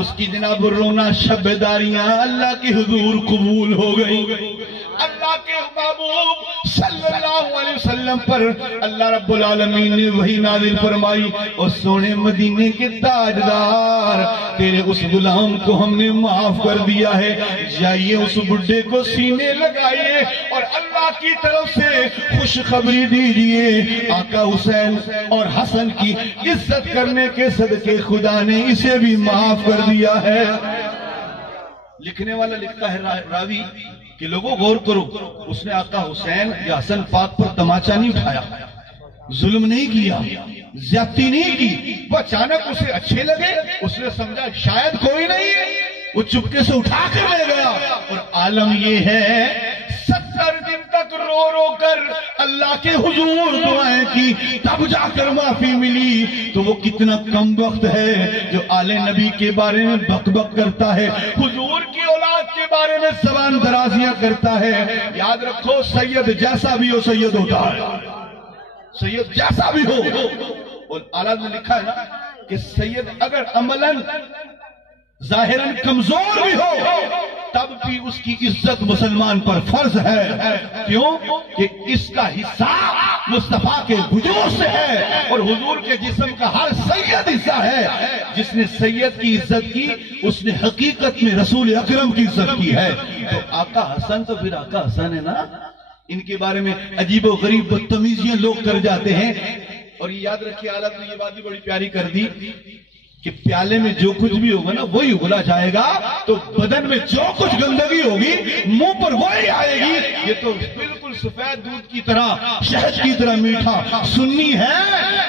اس کی جناب رونا شبداریاں اللہ کے حضور قبول ہو گئی۔ اللہ کے محبوب صلی اللہ علیہ وسلم پر اللہ رب العالمین نے وحی نازل فرمائی، اور سونے مدینے کے تاجدار تیرے اس غلام کو ہم نے معاف کر دیا ہے، جائیے اس بڈھے کو سینے لگائیے اور اللہ کی طرف سے خوشخبری دیجئے، آقا حسین اور حسن کی عزت کرنے کے صدقے خدا نے اسے بھی معاف کر دیا ہے۔ لکھنے والا لکھتا ہے راوی کہ لوگوں غور کرو، اس نے آقا حسین یا حسن پاک پر تماچا نہیں اٹھایا، ظلم نہیں کیا، زیادتی نہیں کی، وہ اچانک اسے اچھے لگے، اس نے سمجھا شاید کوئی نہیں ہے، وہ چپکے سے اٹھا کر لے گیا۔ اور عالم یہ ہے 70 دن تک رو رو کر اللہ کے حضور دعائیں کی، تب جا کر معافی ملی، تو وہ کتنا کم وقت ہے جو آل نبی کے بارے میں بک بک کرتا ہے، حضور کی اولاد کے بارے میں زبان درازیاں کرتا ہے۔ یاد رکھو سید جیسا بھی ہو سید ہوتا ہے، سید جیسا بھی ہو۔ اور آلات میں لکھا ہے نا کہ سید اگر عملاً ظاہراً کمزور بھی ہو تب بھی اس کی عزت مسلمان پر فرض ہے، کیوں کہ اس کا حصہ مصطفیٰ کے وجود سے ہے، اور حضور کے جسم کا ہر سید حصہ ہے۔ جس نے سید کی عزت کی اس نے حقیقت میں رسول اکرم کی عزت کی ہے۔ تو آقا حسن تو پھر آقا حسن ہے نا، ان کے بارے میں عجیب و غریب بدتمیزیاں لوگ کر جاتے ہیں۔ اور یہ یاد رکھیے، حالت نے یہ بات بھی بڑی پیاری کر دی کہ پیالے میں جو کچھ بھی ہوگا نا وہی اگلا جائے گا، تو بدن میں جو کچھ گندگی ہوگی منہ پر وہی آئے گی۔ یہ تو بالکل سفید دودھ کی طرح، شہد کی طرح میٹھا سنی ہے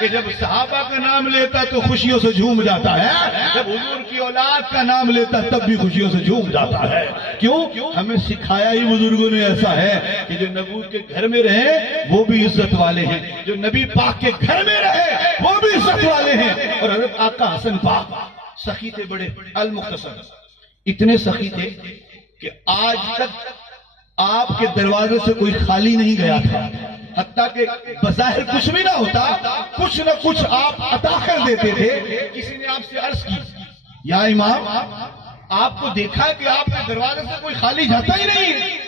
کہ جب صحابہ کا نام لیتا ہے تو خوشیوں سے جھوم جاتا ہے، جب حضور کی اولاد کا نام لیتا ہے تب بھی خوشیوں سے جھوم جاتا ہے۔ کیوں؟ ہمیں سکھایا ہی بزرگوں نے ایسا ہے کہ جو نبوت کے گھر میں رہے وہ بھی عزت والے ہیں، جو نبی پاک کے گھر میں رہے وہ بھی عزت والے ہیں۔ اور حضرت آقا حسن پاک سخی تھے بڑے، المختصر اتنے سخی تھے کہ آج تک آپ کے دروازے سے کوئی خالی نہیں گیا تھا، حتیٰ کہ بظاہر کچھ بھی نہ ہوتا، کچھ نہ کچھ آپ عطا کر دیتے تھے۔ کسی نے آپ سے عرض کی، یا امام آپ کو دیکھا کہ آپ کے دروازے سے کوئی خالی جاتا ہی نہیں،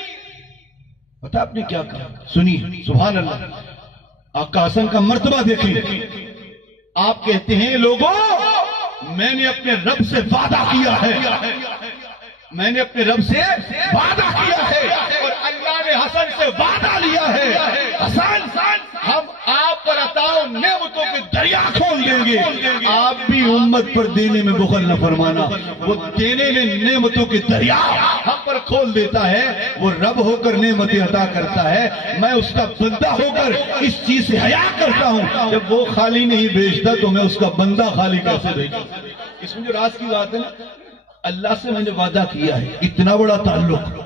پتہ آپ نے کیا کہا؟ سنی، سبحان اللہ، آقا حسن کا مرتبہ دیکھیں۔ آپ کہتے ہیں لوگوں میں نے اپنے رب سے وعدہ کیا ہے، میں نے اپنے رب سے وعدہ کیا ہے اور اللہ نے حسن سے وعدہ لیا ہے، حسن ہم آپ پر عطا و نعمتوں کے دریا کھول دیں گے، آپ بھی امت پر دینے میں بخل نہ فرمانا۔ وہ دینے میں نعمتوں کے دریا ہم پر کھول دیتا ہے، وہ رب ہو کر نعمتیں عطا کرتا ہے، میں اس کا بندہ ہو کر اس چیز سے حیا کرتا ہوں۔ جب وہ خالی نہیں بھیجتا تو میں اس کا بندہ خالی کیسے بھیجوں؟ اس میں جو راز کی بات ہے نا، اللہ سے میں نے وعدہ کیا ہے، اتنا بڑا تعلق،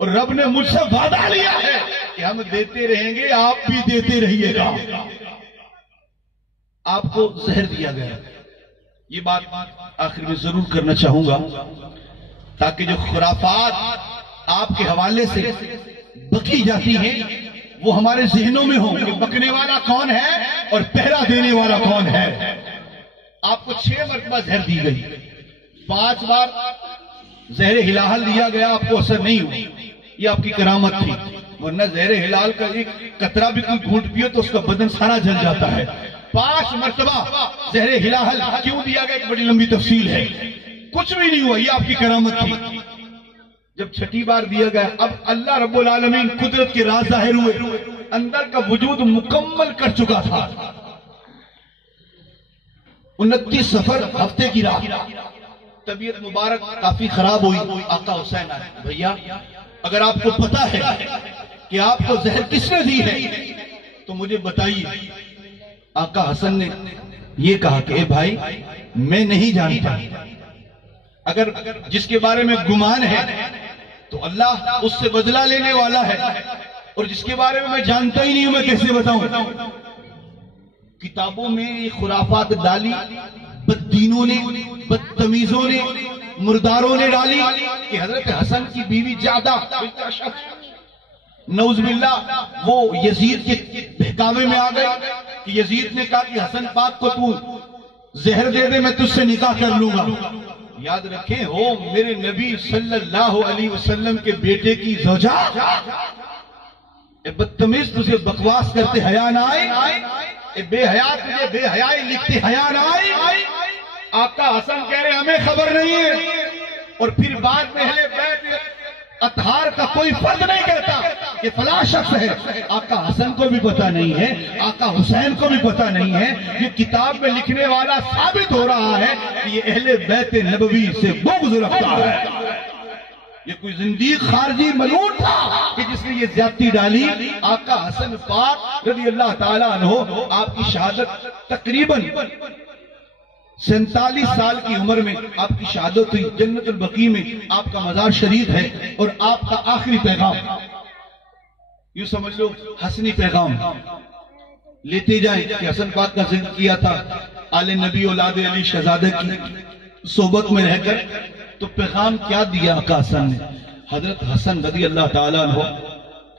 اور رب نے مجھ سے وعدہ لیا ہے کہ ہم دیتے رہیں گے، آپ بھی دیتے رہیے گا۔ آپ کو زہر دیا گیا، یہ بات آخر میں ضرور کرنا چاہوں گا تاکہ جو خرافات آپ کے حوالے سے بکی جاتی ہیں وہ ہمارے ذہنوں میں ہوں کہ بکنے والا کون ہے اور پہرا دینے والا کون ہے۔ آپ کو 6 مرتبہ زہر دی گئی، 5 بار زہر ہلال دیا گیا، آپ کو اثر نہیں ہوئی، یہ آپ کی کرامت تھی، ورنہ زہر ہلال کا ایک قطرہ بھی کوئی گھونٹ پیو تو اس کا بدن سارا جل جاتا ہے۔ 5 مرتبہ زہر ہلال کیوں دیا گیا، ایک بڑی لمبی تفصیل ہے، کچھ بھی نہیں ہوا، یہ آپ کی کرامت تھی۔ جب 6ٹھی بار دیا گیا، اب اللہ رب العالمین قدرت کے راز ظاہر ہوئے، اندر کا وجود مکمل کر چکا تھا۔ 29 سفر ہفتے کی رات، طبیعت مبارک کافی خراب ہوئی، آقا حسین آئے، بھیا اگر آپ کو پتا ہے کہ آپ کو زہر کس نے دی ہے تو مجھے بتائیے۔ آقا حسن نے یہ کہا کہ اے بھائی میں نہیں جانتا، اگر جس کے بارے میں گمان ہے تو اللہ اس سے بدلہ لینے والا ہے، اور جس کے بارے میں جانتا ہی نہیں ہوں میں کیسے بتاؤں۔ کتابوں میں خرافات ڈالی، بددینوں نے، بدتمیزوں نے، مرداروں نے ڈالی کہ حضرت حسن کی بیوی جعدہ نعوذ باللہ وہ یزید کے بہکاوے میں آ گئی کہ یزید نے کہا کہ حسن پاک کو تو زہر دے دے میں تجھ سے نکاح کر لوں گا۔ یاد رکھیں ہو میرے نبی صلی اللہ علیہ وسلم کے بیٹے کی زوجہ، اے بدتمیز تجھے بکواس کرتے حیا نہ آئی، اے بے حیا تجھے بے حیائی لکھتے حیا نہ آئی۔ آقا حسن کہہ رہے ہمیں خبر نہیں ہے، اور پھر بعد میں اہل بیت اطہار کا کوئی فرد نہیں کہتا کہ فلاں شخص ہے، آقا حسن کو بھی پتہ نہیں ہے، آقا حسین کو بھی پتہ نہیں ہے۔ یہ کتاب میں لکھنے والا ثابت ہو رہا ہے کہ یہ اہل بیت نبوی سے بغض رکھتا ہے، یہ کوئی زندیق خارجی ملعون تھا کہ جس نے یہ زیادتی ڈالی۔ آقا حسن پاک رضی اللہ تعالیٰ عنہ، آپ کی شہادت تقریباً 47 سال کی عمر میں آپ کی شہادت ہوئی، جنت البقیع میں آپ کا مزار شریف ہے، اور آپ کا آخری پیغام، یوں سمجھ لو حسنی پیغام لیتے جائیں کہ حسن پاک کا ذکر کیا تھا آل نبی اولاد علی شہزادہ کی صحبت میں رہ کر، تو پیغام کیا دیا آقا حسن نے؟ حضرت حسن رضی اللہ تعالیٰ عنہ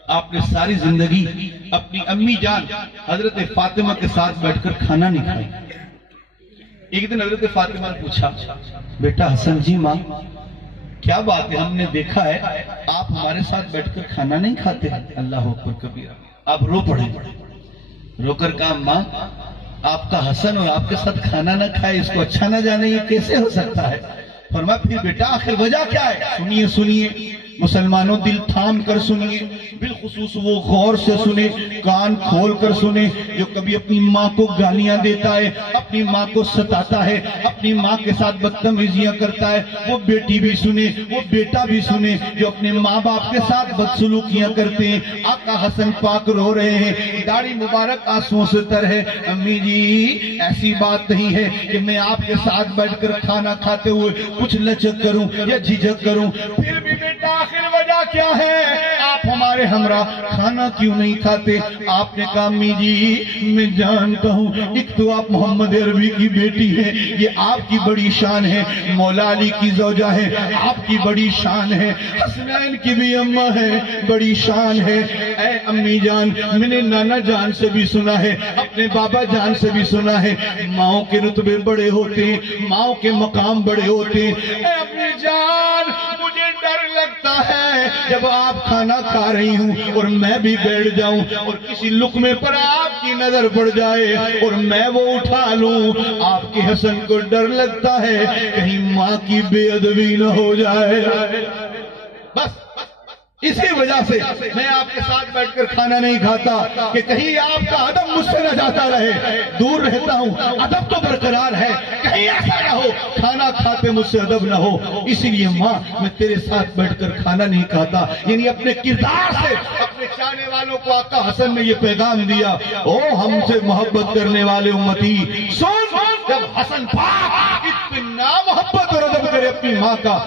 آپ نے ساری زندگی اپنی امی جان حضرت فاطمہ کے ساتھ بیٹھ کر کھانا نہیں کھایا۔ ایک دن حضرت فاطمہ نے پوچھا، بیٹا حسن جی ماں کیا بات ہے، ہم نے دیکھا ہے آپ ہمارے ساتھ بیٹھ کر کھانا نہیں کھاتے۔ اللہ اکبر کبیرہ، آپ رو پڑے، رو کر کہا ماں آپ کا حسن اور آپ کے ساتھ کھانا نہ کھائے اس کو اچھا نہ جانے، یہ کیسے ہو سکتا ہے؟ فرمایا پھر بیٹا آخر وجہ کیا ہے؟ سنیے مسلمانوں دل تھام کر سنیے، بالخصوص وہ غور سے سنے، کان کھول کر سنے جو کبھی اپنی ماں کو گالیاں دیتا ہے، اپنی ماں کو ستاتا ہے، اپنی ماں کے ساتھ بدتمیزیاں کرتا ہے، وہ بیٹی بھی سنے، وہ بیٹا بھی سنے جو اپنے ماں باپ کے ساتھ بدسلوکیاں کرتے ہیں۔ آقا حسن پاک رو رہے ہیں، داڑھی مبارک آنسوؤں سے تر ہے۔ امی جی ایسی بات نہیں ہے کہ میں آپ کے ساتھ بیٹھ کر کھانا کھاتے ہوئے کچھ لچک کروں یا جھجک کروں، پھر بھی بیٹا آخر وجہ کیا ہے؟ آپ ہمارے ہمراہ کھانا کیوں نہیں کھاتے؟ آپ نے کہا امی جی میں جانتا ہوں، ایک تو آپ محمد عربی کی بیٹی ہیں، یہ آپ کی بڑی شان ہے، مولا علی کی زوجہ ہے، آپ کی بڑی شان ہے، حسنین کی بھی اماں ہے، بڑی شان ہے۔ اے امی جان، میں نے نانا جان سے بھی سنا ہے، اپنے بابا جان سے بھی سنا ہے، ماؤں کے رتبے بڑے ہوتے ہیں، ماؤں کے مقام بڑے ہوتے ہیں۔ اے امی جان، مجھے ڈر لگتا ہے جب آپ کھانا کھا رہی ہوں اور میں بھی بیٹھ جاؤں اور کسی لقمے پر آپ کی نظر پڑ جائے اور میں وہ اٹھا لوں، آپ کے حسن کو ڈر لگتا ہے کہیں ماں کی بے ادبی نہ ہو جائے۔ بس اسی وجہ سے میں آپ کے ساتھ بیٹھ کر کھانا نہیں کھاتا کہ کہیں آپ کا ادب مجھ سے نہ جاتا رہے، دور رہتا ہوں، ادب تو برقرار ہے، کہیں ایسا نہ ہو کھانا کھاتے مجھ سے ادب نہ ہو۔ اسی لیے ماں میں تیرے ساتھ بیٹھ کر کھانا نہیں کھاتا۔ یعنی اپنے کردار سے اپنے چاہنے والوں کو آقا حسن نے یہ پیغام دیا، او ہم سے محبت کرنے والے امتی سن، جب حسن پاک اتنا محبت اور ادب کرے اپنی ماں کا،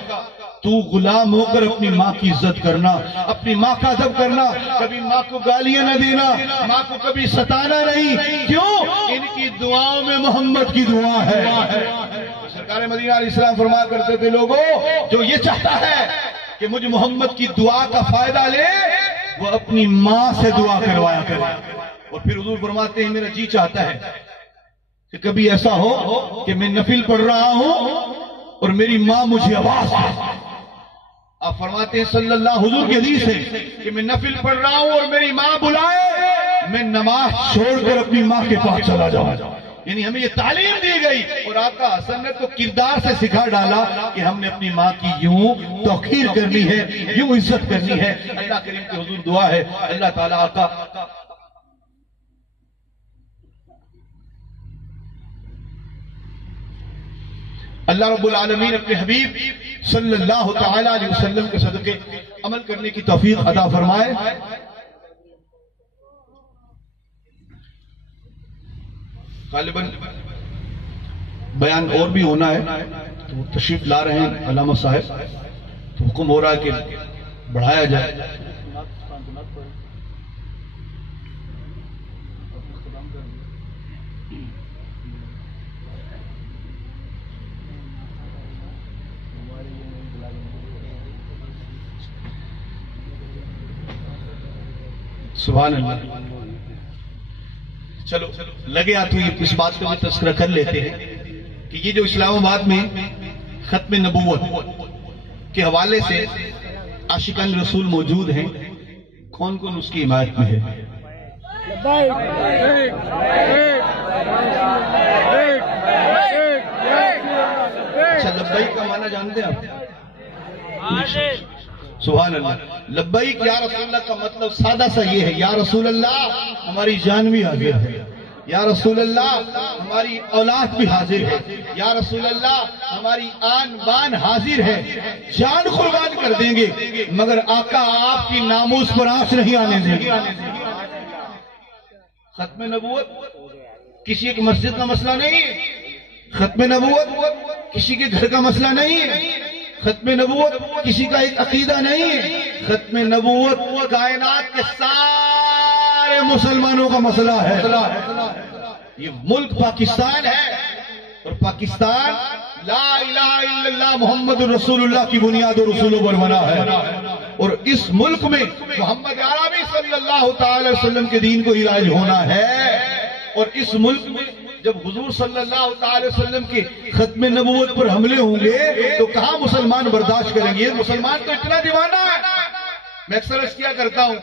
تو غلام ہو کر اپنی ماں کی عزت کرنا، اپنی ماں کا ادب کرنا، کبھی ماں کو گالیاں نہ دینا، ماں کو کبھی ستانا نہیں۔ کیوں؟ ان کی دعاؤں میں محمد کی دعا ہے۔ سرکار مدینہ علیہ السلام فرمایا کرتے تھے، لوگوں جو یہ چاہتا ہے کہ مجھ محمد کی دعا کا فائدہ لے، وہ اپنی ماں سے دعا کروایا کرے۔ اور پھر حضور فرماتے ہیں، میرا جی چاہتا ہے کہ کبھی ایسا ہو کہ میں نفل پڑھ رہا ہوں اور میری ماں مجھے آواز دے۔ آپ فرماتے ہیں صلی اللہ، حضور کی حدیث ہے کہ میں نفل پڑھ رہا ہوں اور میری ماں بلائے، میں نماز چھوڑ کر اپنی ماں کے پاس چلا جاؤں۔ یعنی ہمیں یہ تعلیم دی گئی اور آقا حسن نے تو کردار سے سکھا ڈالا کہ ہم نے اپنی ماں کی یوں توقیر کرنی ہے، یوں عزت کرنی ہے۔ اللہ کریم کی حضور دعا ہے، اللہ تعالیٰ آقا اللہ رب العالمین اپنے حبیب صلی اللہ تعالی علیہ وسلم کے صدقے عمل کرنے کی توفیق عطا فرمائے۔ غالباً بیان اور بھی ہونا ہے تو تشریف لا رہے ہیں علامہ صاحب، تو حکم ہو رہا ہے کہ بڑھایا جائے۔ سبحان اللہ۔ چلو لگے ہاتھ ہوئی اس بات کو بھی تذکرہ کر لیتے ہیں کہ یہ جو اسلام آباد میں ختم نبوت کے حوالے سے عاشقان رسول موجود ہیں، کون کون اس کی حمایت میں ہے؟ اچھا لبیک کا معنی جانتے ہیں آپ؟ سبحان اللہ۔ لبیک یا رسول اللہ کا مطلب سادہ سا یہ ہے، یا رسول اللہ ہماری جان بھی حاضر ہے، یا رسول اللہ ہماری اولاد بھی حاضر ہے، یا رسول اللہ ہماری آن بان حاضر ہے، جان قربان کر دیں گے مگر آقا آپ کی ناموس پر آنچ نہیں آنے دیں گے۔ ختم نبوت کسی ایک مسجد کا مسئلہ نہیں ہے، ختم نبوت کسی کے گھر کا مسئلہ نہیں ہے، ختم نبوت کسی کا ایک عقیدہ نہیں ہے، ختم نبوت کائنات کے سارے مسلمانوں کا مسئلہ ہے۔ یہ ملک پاکستان ہے اور پاکستان لا الہ الا اللہ محمد رسول اللہ کی بنیاد اور رسولوں پر بنا ہے، اور اس ملک میں محمد عربی صلی اللہ تعالی وسلم کے دین کو علاج ہونا ہے۔ اور اس ملک میں جب حضور صلی اللہ تعالی وسلم کی ختم نبوت پر حملے ہوں گے تو کہاں مسلمان برداشت کریں گے؟ مسلمان تو اتنا دیوانہ ہے۔ میں اکثر اس کیا کرتا ہوں،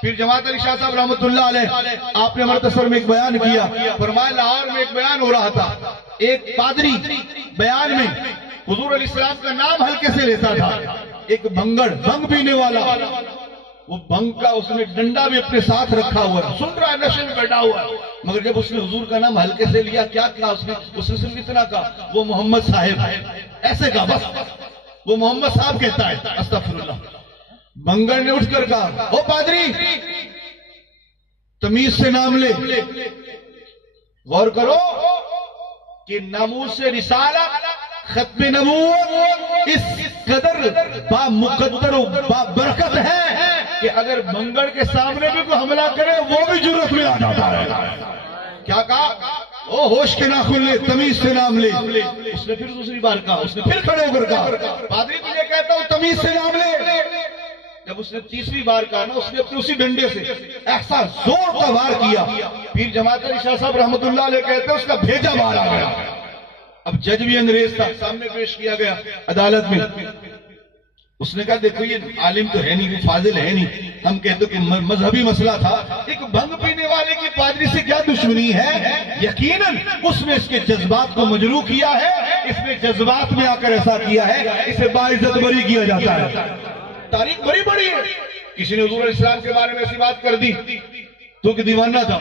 پھر جماعت علی شاہ صاحب رحمۃ اللہ علیہ آپ نے مرتصر میں ایک بیان کیا، فرمایا لاہور میں ایک بیان ہو رہا تھا، ایک پادری بیان میں حضور علیہ السلام کا نام ہلکے سے لیتا تھا، ایک بھنگڑ بھنگ پینے والا، وہ بھنگ کا اس نے ڈنڈا بھی اپنے ساتھ رکھا ہوا ہے، سن رہا ہے، نشے میں بیٹھا ہوا ہے، مگر جب اس نے حضور کا نام ہلکے سے لیا، کیا کہا اس نے صرف اتنا کہا، وہ محمد صاحب ہے، ایسے کہا بس، وہ محمد صاحب کہتا ہے، استغفر اللہ۔ بھنگڑ نے اٹھ کر کہا، او پادری تمیز سے نام لے۔ غور کرو کہ ناموس رسالت، ختم نبوت اس قدر با مقدر و با برکت ہے کہ اگر بھنگڑ کے سامنے بھی کوئی حملہ کرے وہ بھی جرأت میں آ جاتا ہے۔ کیا کہا؟ او ہوش کے ناخن لے، تمیز سے نام لے۔ اس نے پھر دوسری بار کہا، اس نے پھر کھڑے ہو کر کہا، پادری تجھے کہتا ہوں تمیز سے نام لے۔ جب اس نے تیسری بار کہا نا، اس نے اپنے اسی ڈنڈے سے ایسا زور کا وار کیا، پھر جماعت علی شاہ صاحب رحمت اللہ علیہ کہتے ہیں اس کا بھیجا باہر آ گیا۔ اب جج بھی انگریز تھا، سامنے پیش کیا گیا عدالت میں۔ اس نے کہا دیکھو یہ عالم تو ہے نہیں، فاضل ہے نہیں، ہم کہتے کہ مذہبی مسئلہ تھا، ایک بھنگ پینے والے کی پادری سے کیا دشمنی ہے؟ یقیناً اس نے اس کے جذبات کو مجروح کیا ہے، اس نے جذبات میں آ کر ایسا کیا ہے، اسے باعزت بری کیا جاتا ہے۔ تاریخ بڑی بڑی ہے، کسی نے حضور علیہ السلام کے بارے میں ایسی بات کر دی تو کہ دیوانہ تھا،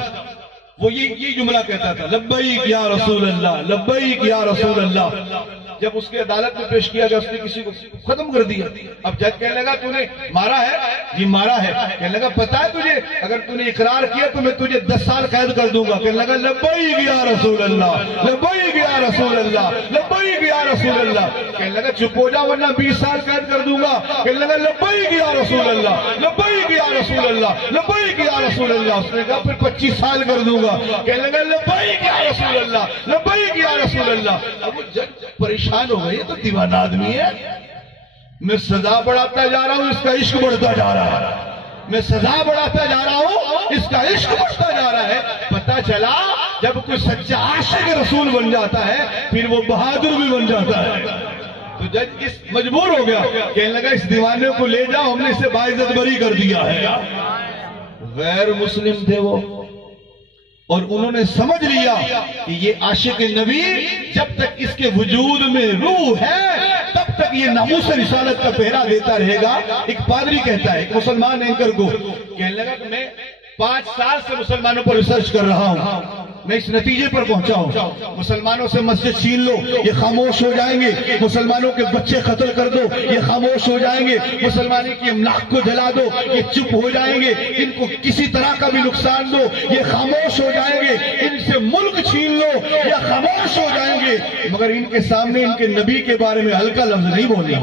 وہ یہ جملہ کہتا تھا، لبیک یا رسول اللہ، لبیک یا رسول اللہ۔ جب اس کے عدالت میں پیش کیا گیا، اس نے کسی کو ختم کر دیا۔ اب جج کہنے لگا تو نے مارا ہے؟ جی مارا ہے۔ کہنے لگا پتا ہے تجھے اگر تو نے اقرار کیا تو میں تجھے 10 سال قید کر دوں گا۔ کہنے لگا لبیک یا رسول اللہ، لبیک یا رسول اللہ، لبیک یا رسول اللہ۔ کہنے لگا چپ ہو جا ورنہ 20 سال قید کر دوں گا۔ کہنے لگا لبیک یا رسول اللہ، لبیک یا رسول اللہ، لبیک یا رسول اللہ۔ اس نے کہا پھر 25 سال کر دوں گا۔ کہنے لگا لبیک یا رسول اللہ، لبیک یا رسول اللہ۔ اب وہ جج پریشان ہو گئی، تو دیوانہ آدمی ہے، میں سزا بڑھاتا جا رہا ہوں، اس کا عشق بڑھتا جا رہا ہے، میں سزا بڑھاتا جا رہا ہوں، اس کا عشق بڑھتا جا رہا ہے۔ پتہ چلا جب کوئی سچا عاشق رسول بن جاتا ہے پھر وہ بہادر بھی بن جاتا ہے۔ تو جج اس مجبور ہو گیا، کہنے لگا اس دیوانے کو لے جاؤ، ہم نے اسے باعزت بری کر دیا ہے۔ غیر مسلم تھے وہ، اور انہوں نے سمجھ لیا کہ یہ عاشق نبی جب تک اس کے وجود میں روح ہے تب تک یہ ناموس رسالت کا پہرا دیتا رہے گا۔ ایک پادری کہتا ہے، ایک مسلمان اینکر کو، کہنے لگا کہ میں 5 سال سے مسلمانوں پر ریسرچ کر رہا ہوں، میں اس نتیجے پر پہنچا ہوں، مسلمانوں سے مسجد چھین لو یہ خاموش ہو جائیں گے، مسلمانوں کے بچے قتل کر دو یہ خاموش ہو جائیں گے، مسلمانوں کی املاک کو جلا دو یہ چپ ہو جائیں گے، ان کو کسی طرح کا بھی نقصان دو یہ خاموش ہو جائیں گے، ان سے ملک چھین لو یہ خاموش ہو جائیں گے، مگر ان کے سامنے ان کے نبی کے بارے میں ہلکا لفظ نہیں بولے،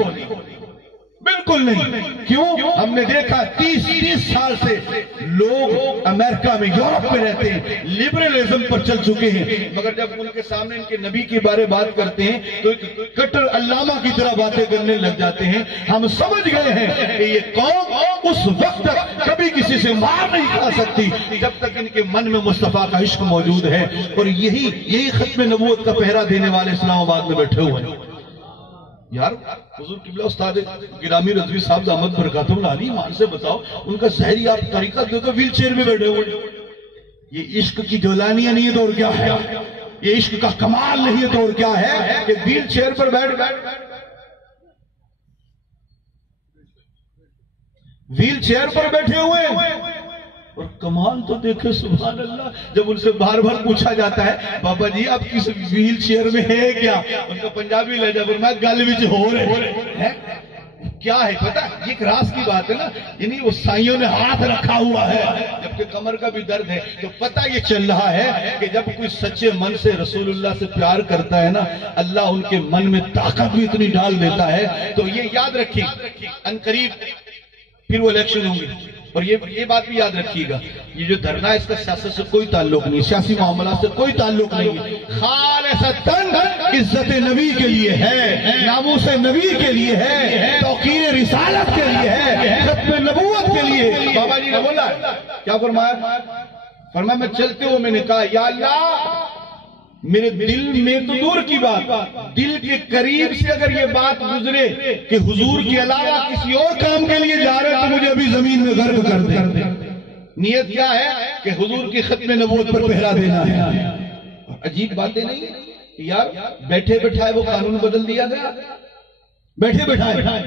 بالکل نہیں۔ کیوں؟ ہم نے دیکھا 30 سال سے لوگ امریکہ میں، یورپ میں رہتے ہیں، لبرلزم پر چل چکے ہیں، مگر جب ان کے سامنے ان کے نبی کے بارے بات کرتے ہیں تو ایک کٹر علامہ کی طرح باتیں کرنے لگ جاتے ہیں۔ ہم سمجھ گئے ہیں کہ یہ قوم اس وقت تک کبھی کسی سے مار نہیں کھا سکتی جب تک ان کے من میں مصطفیٰ کا عشق موجود ہے، اور یہی ختم نبوت کا پہرا دینے والے اسلام آباد میں بیٹھے ہوئے ہیں۔ یار حضور قبلہ استاد گرامی رضوی صاحب احمد برکاتہ اللہ علیہ مان سے بتاؤ، ان کا ظاہری آپ طریقہ دیکھو، ویل چیئر میں بیٹھے ہوئے، یہ عشق کی جولانیاں نہیں ہے تو اور کیا ہے، یہ عشق کا کمال نہیں ہے تو اور کیا ہے کہ ویل چیئر پر بیٹھ ویل چیئر پر بیٹھے ہوئے، اور کمال تو دیکھے سبحان اللہ، جب ان سے بار بار پوچھا جاتا ہے بابا جی آپ کس ویل چیئر میں ہے کیا، ان کا پنجابی لہجہ فرمایا گل وچ ہو رہے کیا ہے پتہ، یہ ایک راز کی بات ہے نا، یعنی وہ سائیوں نے ہاتھ رکھا ہوا ہے، جبکہ کمر کا بھی درد ہے، تو پتہ یہ چل رہا ہے کہ جب کوئی سچے من سے رسول اللہ سے پیار کرتا ہے نا، اللہ ان کے من میں طاقت بھی اتنی ڈال دیتا ہے۔ تو یہ یاد رکھیں ان قریب پھر وہ الیکشن ہوں گے، اور یہ بات بھی یاد رکھیے گا، یہ جو دھرنا ہے اس کا سیاست سے کوئی تعلق نہیں، سیاسی معاملات سے کوئی تعلق نہیں، خالصتاً عزت نبی کے لیے ہے، ناموس نبی کے لیے ہے، توقیر رسالت کے لیے ہے، ختم نبوت کے لیے۔ بابا جی نے بولا کیا فرمایا؟ فرمایا میں چلتے ہوئے میں نے کہا یا اللہ میرے دل میں تو دور کی بات، دل کے قریب سے اگر یہ بات گزرے کہ حضور کے علاوہ کسی اور کام کے لیے جا رہے تو مجھے ابھی زمین میں غرق کر دے۔ نیت کیا ہے کہ حضور کی ختم نبوت پر پہرا دینا ہے۔ عجیب باتیں نہیں یار، بیٹھے بٹھائے وہ قانون بدل دیا گیا، بیٹھے بٹھائے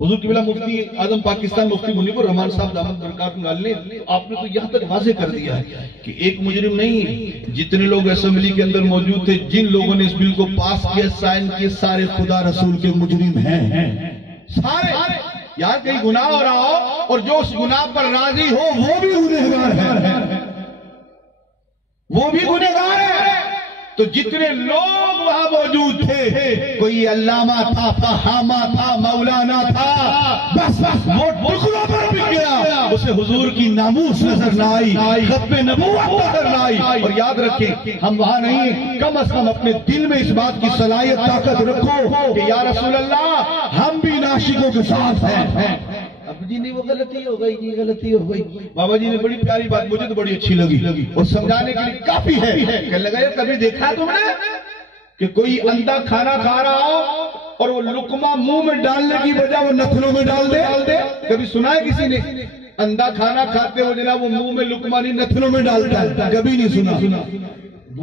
حضور قبلہ مفتی اعظم پاکستان مفتی منیب الرحمان صاحب دامت برکاتہ نے آپ نے تو یہاں تک واضح کر دیا ہے کہ ایک مجرم نہیں، جتنے لوگ اسمبلی کے اندر موجود تھے، جن لوگوں نے اس بل کو پاس کیا، سائن کیے، سارے خدا رسول کے مجرم ہیں، سارے۔ یار کہیں گناہ ہو رہا ہو اور جو اس گناہ پر راضی ہو وہ بھی گنہگار ہے، وہ بھی گنہگار ہے۔ تو جتنے لوگ وہاں موجود تھے، کوئی علامہ تھا، فہامہ تھا، مولانا تھا، بس وہ ٹکڑوں پر بک گیا، اسے حضور کی ناموس نظر نہ آئی، ختم نبوت نظر نہ آئی۔ اور یاد رکھیں ہم وہاں نہیں، کم از کم اپنے دل میں اس بات کی صلاحیت طاقت رکھو کہ یا رسول اللہ ہم بھی ناشکوں کے ساتھ ہیں۔ اب جی نہیں وہ غلطی ہو گئی، جی غلطی ہو گئی۔ بابا جی نے بڑی پیاری بات، مجھے تو بڑی اچھی لگی اور سمجھانے کے لیے کافی ہے۔ کہنے لگا یہ کبھی دیکھا تم نے کہ کوئی اندھا کھانا کھا رہا ہو اور وہ لقمہ منہ میں ڈالنے کی بجائے وہ نتنوں میں ڈال دے؟ کبھی سنا ہے کسی نے اندھا کھانا کھاتے ہو جناب وہ منہ میں لقمہ نہیں نتنوں میں ڈالتا ہے؟ کبھی نہیں سنا۔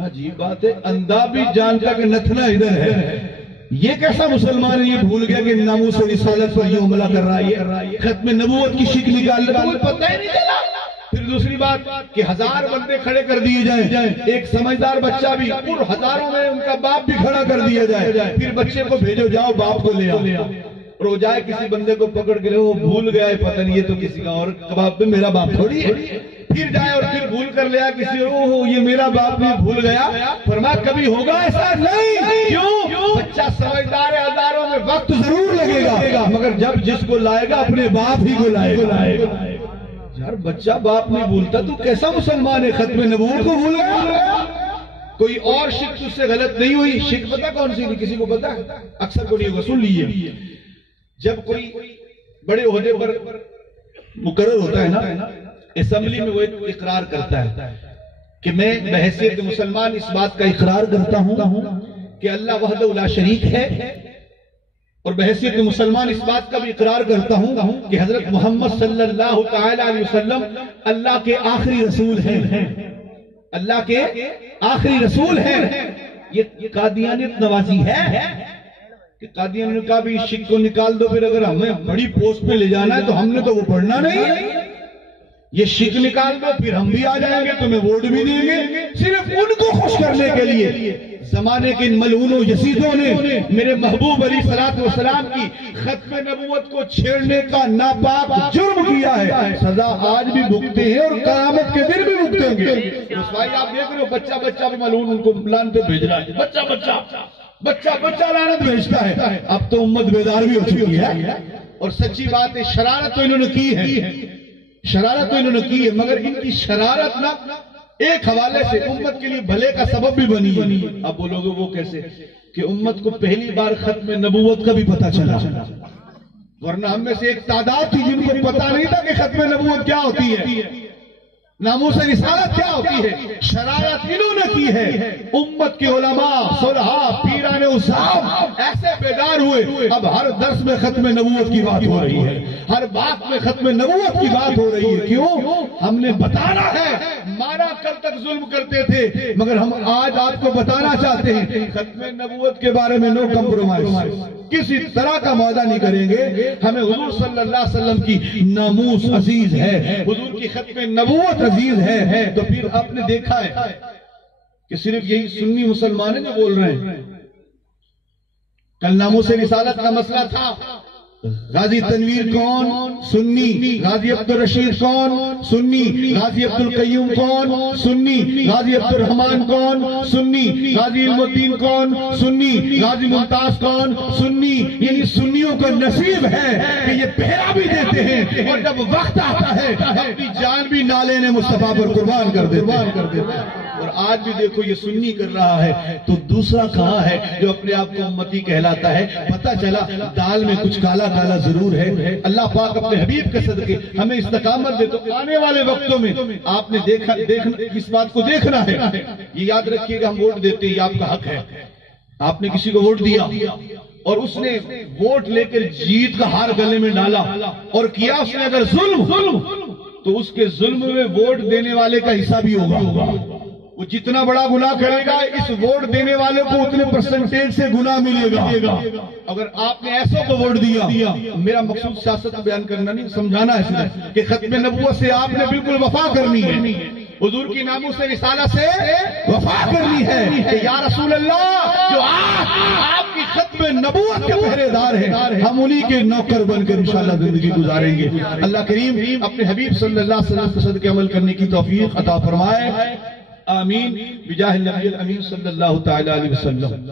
عجیب بات ہے، اندھا بھی جانتا کہ نتنا ادھر ہے۔ یہ کیسا مسلمان ہے یہ بھول گیا کہ ناموس رسالت پر یہ حملہ کر رہا ہے، ختم نبوت کی شکل نکال رہا ہے، پتہ ہی نہیں چلا۔ پھر دوسری بات کہ 1000 بندے کھڑے کر دیے جائیں، ایک سمجھدار بچہ بھی، اور ہزاروں میں ان کا باپ بھی کھڑا کر دیا جائے، پھر بچے کو بھیجو جاؤ باپ کو لے آؤ، اور وہ جائے کسی بندے کو پکڑ کے وہ بھول گیا ہے، پتہ نہیں یہ تو کسی کا اور کباب پہ میرا باپ تھوڑی ہے، پھر جائے اور پھر بھول کر لیا کسی اور، یہ میرا باپ بھی بھول گیا۔ فرمایا کبھی ہوگا ایسا نہیں، کیوں؟ بچہ سمجھدار ہے، ہزاروں میں وقت ضرور لگے گا، مگر جب جس کو لائے گا اپنے باپ ہی کو لائے گا۔ یار بچہ باپ نہیں بھولتا تو کیسا مسلمان ہے؟ ختم نبوت کو بھول گیا۔ کوئی اور شک اس سے غلط نہیں ہوئی، شک پتہ کون سی تھی؟ کسی کو پتہ؟ اکثر کو نہیں ہوگا، سن لیجیے۔ جب کوئی بڑے عہدے پر مقرر ہوتا ہے نا، اسمبلی میں وہ اقرار کرتا ہے کہ میں بحیثیت مسلمان اس بات کا اقرار کرتا ہوں کہ اللہ وحدہ لا شریک ہے، اور بحیثیت مسلمان اس بات کا بھی اقرار کرتا ہوں کہ حضرت محمد صلی اللہ تعالی علیہ وسلم اللہ کے آخری رسول ہیں، اللہ کے آخری رسول ہیں۔ یہ قادیانیت نوازی ہے کہ قادیان نے کہا بھی اس شک کو نکال دو، پھر اگر ہمیں بڑی پوسٹ پہ لے جانا ہے تو ہم نے تو وہ پڑھنا نہیں، یہ شک نکال دو پھر ہم بھی آ جائیں گے، تمہیں ووٹ بھی دیں گے، صرف ان کو خوش کرنے کے لیے۔ زمانے کے ان ملعون و یزیدوں نے میرے محبوب علیہ السلام کی ختم نبوت کو چھیڑنے کا ناپاک جرم کیا ہے، سزا آج بھی بھگتے ہیں اور قیامت کے دن بھی بھگتیں گے۔ رسوائی آپ دیکھ رہے ہو، بچہ بھی ملعون ان کو لعنت پہ بھیج رہا ہے، بچہ لعنت بھیجتا ہے۔ اب تو امت بیدار بھی ہو چکی ہے، اور سچی بات ہے شرارت تو انہوں نے کی ہے، مگر ان کی شرارت نہ ایک حوالے سے امت کے لیے بھلے کا سبب بھی بنی۔ اب بولو گے وہ کیسے؟ کہ امت کو پہلی بار ختم نبوت کا بھی پتہ چلا، ورنہ ہم میں سے ایک تعداد تھی جن کو پتہ نہیں تھا کہ ختم نبوت کیا ہوتی ہے، ناموس رسالت کیا ہوتی ہے۔ شرارت انہوں نے کی ہے، امت کے علماء، صلحاء، پیران اصحاب ایسے بیدار ہوئے، اب ہر درس میں ختم نبوت کی بات ہو رہی ہے، ہر بات میں ختم نبوت کی بات ہو رہی ہے۔ کیوں؟ ہم نے بتانا ہے، مانا کل تک ظلم کرتے تھے مگر ہم آج آپ کو بتانا چاہتے ہیں ختم نبوت کے بارے میں نو کمپرومائز، کسی طرح کا معاہدہ نہیں کریں گے۔ ہمیں حضور صلی اللہ علیہ وسلم کی ناموس عزیز ہے، حضور کی ختم نبوت عزیز ہے۔ تو پھر آپ نے دیکھا ہے کہ صرف یہی سنی مسلمان ہیں جو بول رہے ہیں۔ کل ناموس رسالت کا مسئلہ تھا، غازی تنویر کون؟ سنی۔ غازی عبدالرشید کون؟ سنی۔ غازی عبدالقیوم کون؟ سنی۔ غازی عبدالرحمن کون؟ سنی۔ غازی علم الدین کون؟ سنی۔ غازی ممتاز کون؟ سنی۔ یعنی سنیوں کا نصیب ہے کہ یہ پہرا بھی دیتے ہیں، اور جب وقت آتا ہے اپنی جان بھی نالے نے مصطفیٰ پر قربان کر دیتے ہیں۔ اور آج بھی دیکھو یہ سنی کر رہا ہے، تو دوسرا کہاں ہے جو اپنے آپ کو امتی کہلاتا ہے؟ پتہ چلا دال میں کچھ کالا کالا ضرور ہے۔ اللہ پاک اپنے حبیب کے صدقے ہمیں استقامت دے، تو آنے والے وقتوں میں آپ نے اس بات کو دیکھنا ہے۔ یہ یاد رکھیے کہ ہم ووٹ دیتے ہیں، یہ آپ کا حق ہے۔ آپ نے کسی کو ووٹ دیا اور اس نے ووٹ لے کر جیت کا ہار گلے میں ڈالا اور کیا اس نے اگر ظلم، تو اس کے ظلم میں ووٹ دینے والے کا حصہ بھی ہوگا۔ وہ جتنا بڑا گناہ کرے گا اس ووٹ دینے والے کو اتنے پرسنٹیج سے گناہ ملے گا. اگر آپ نے ایسوں کو ووٹ دیا، میرا مقصود سیاست بیان کرنا نہیں، سمجھانا ہے کہ ختم نبوت سے آپ نے بالکل وفا کرنی ہے، حضور کی ناموس رسالہ سے وفا کرنی ہے کہ یا رسول اللہ جو آپ کی ختم نبوت کے پہرے دار ہیں، ہم انہی کے نوکر بن کر انشاءاللہ زندگی گزاریں گے. اللہ کریم اپنے حبیب صلی اللہ علیہ وسلم کے صدقے عمل کرنے کی توفیق عطا فرمائے. آمین بجاہ النبی الامین صلی اللہ تعالی علیہ وسلم.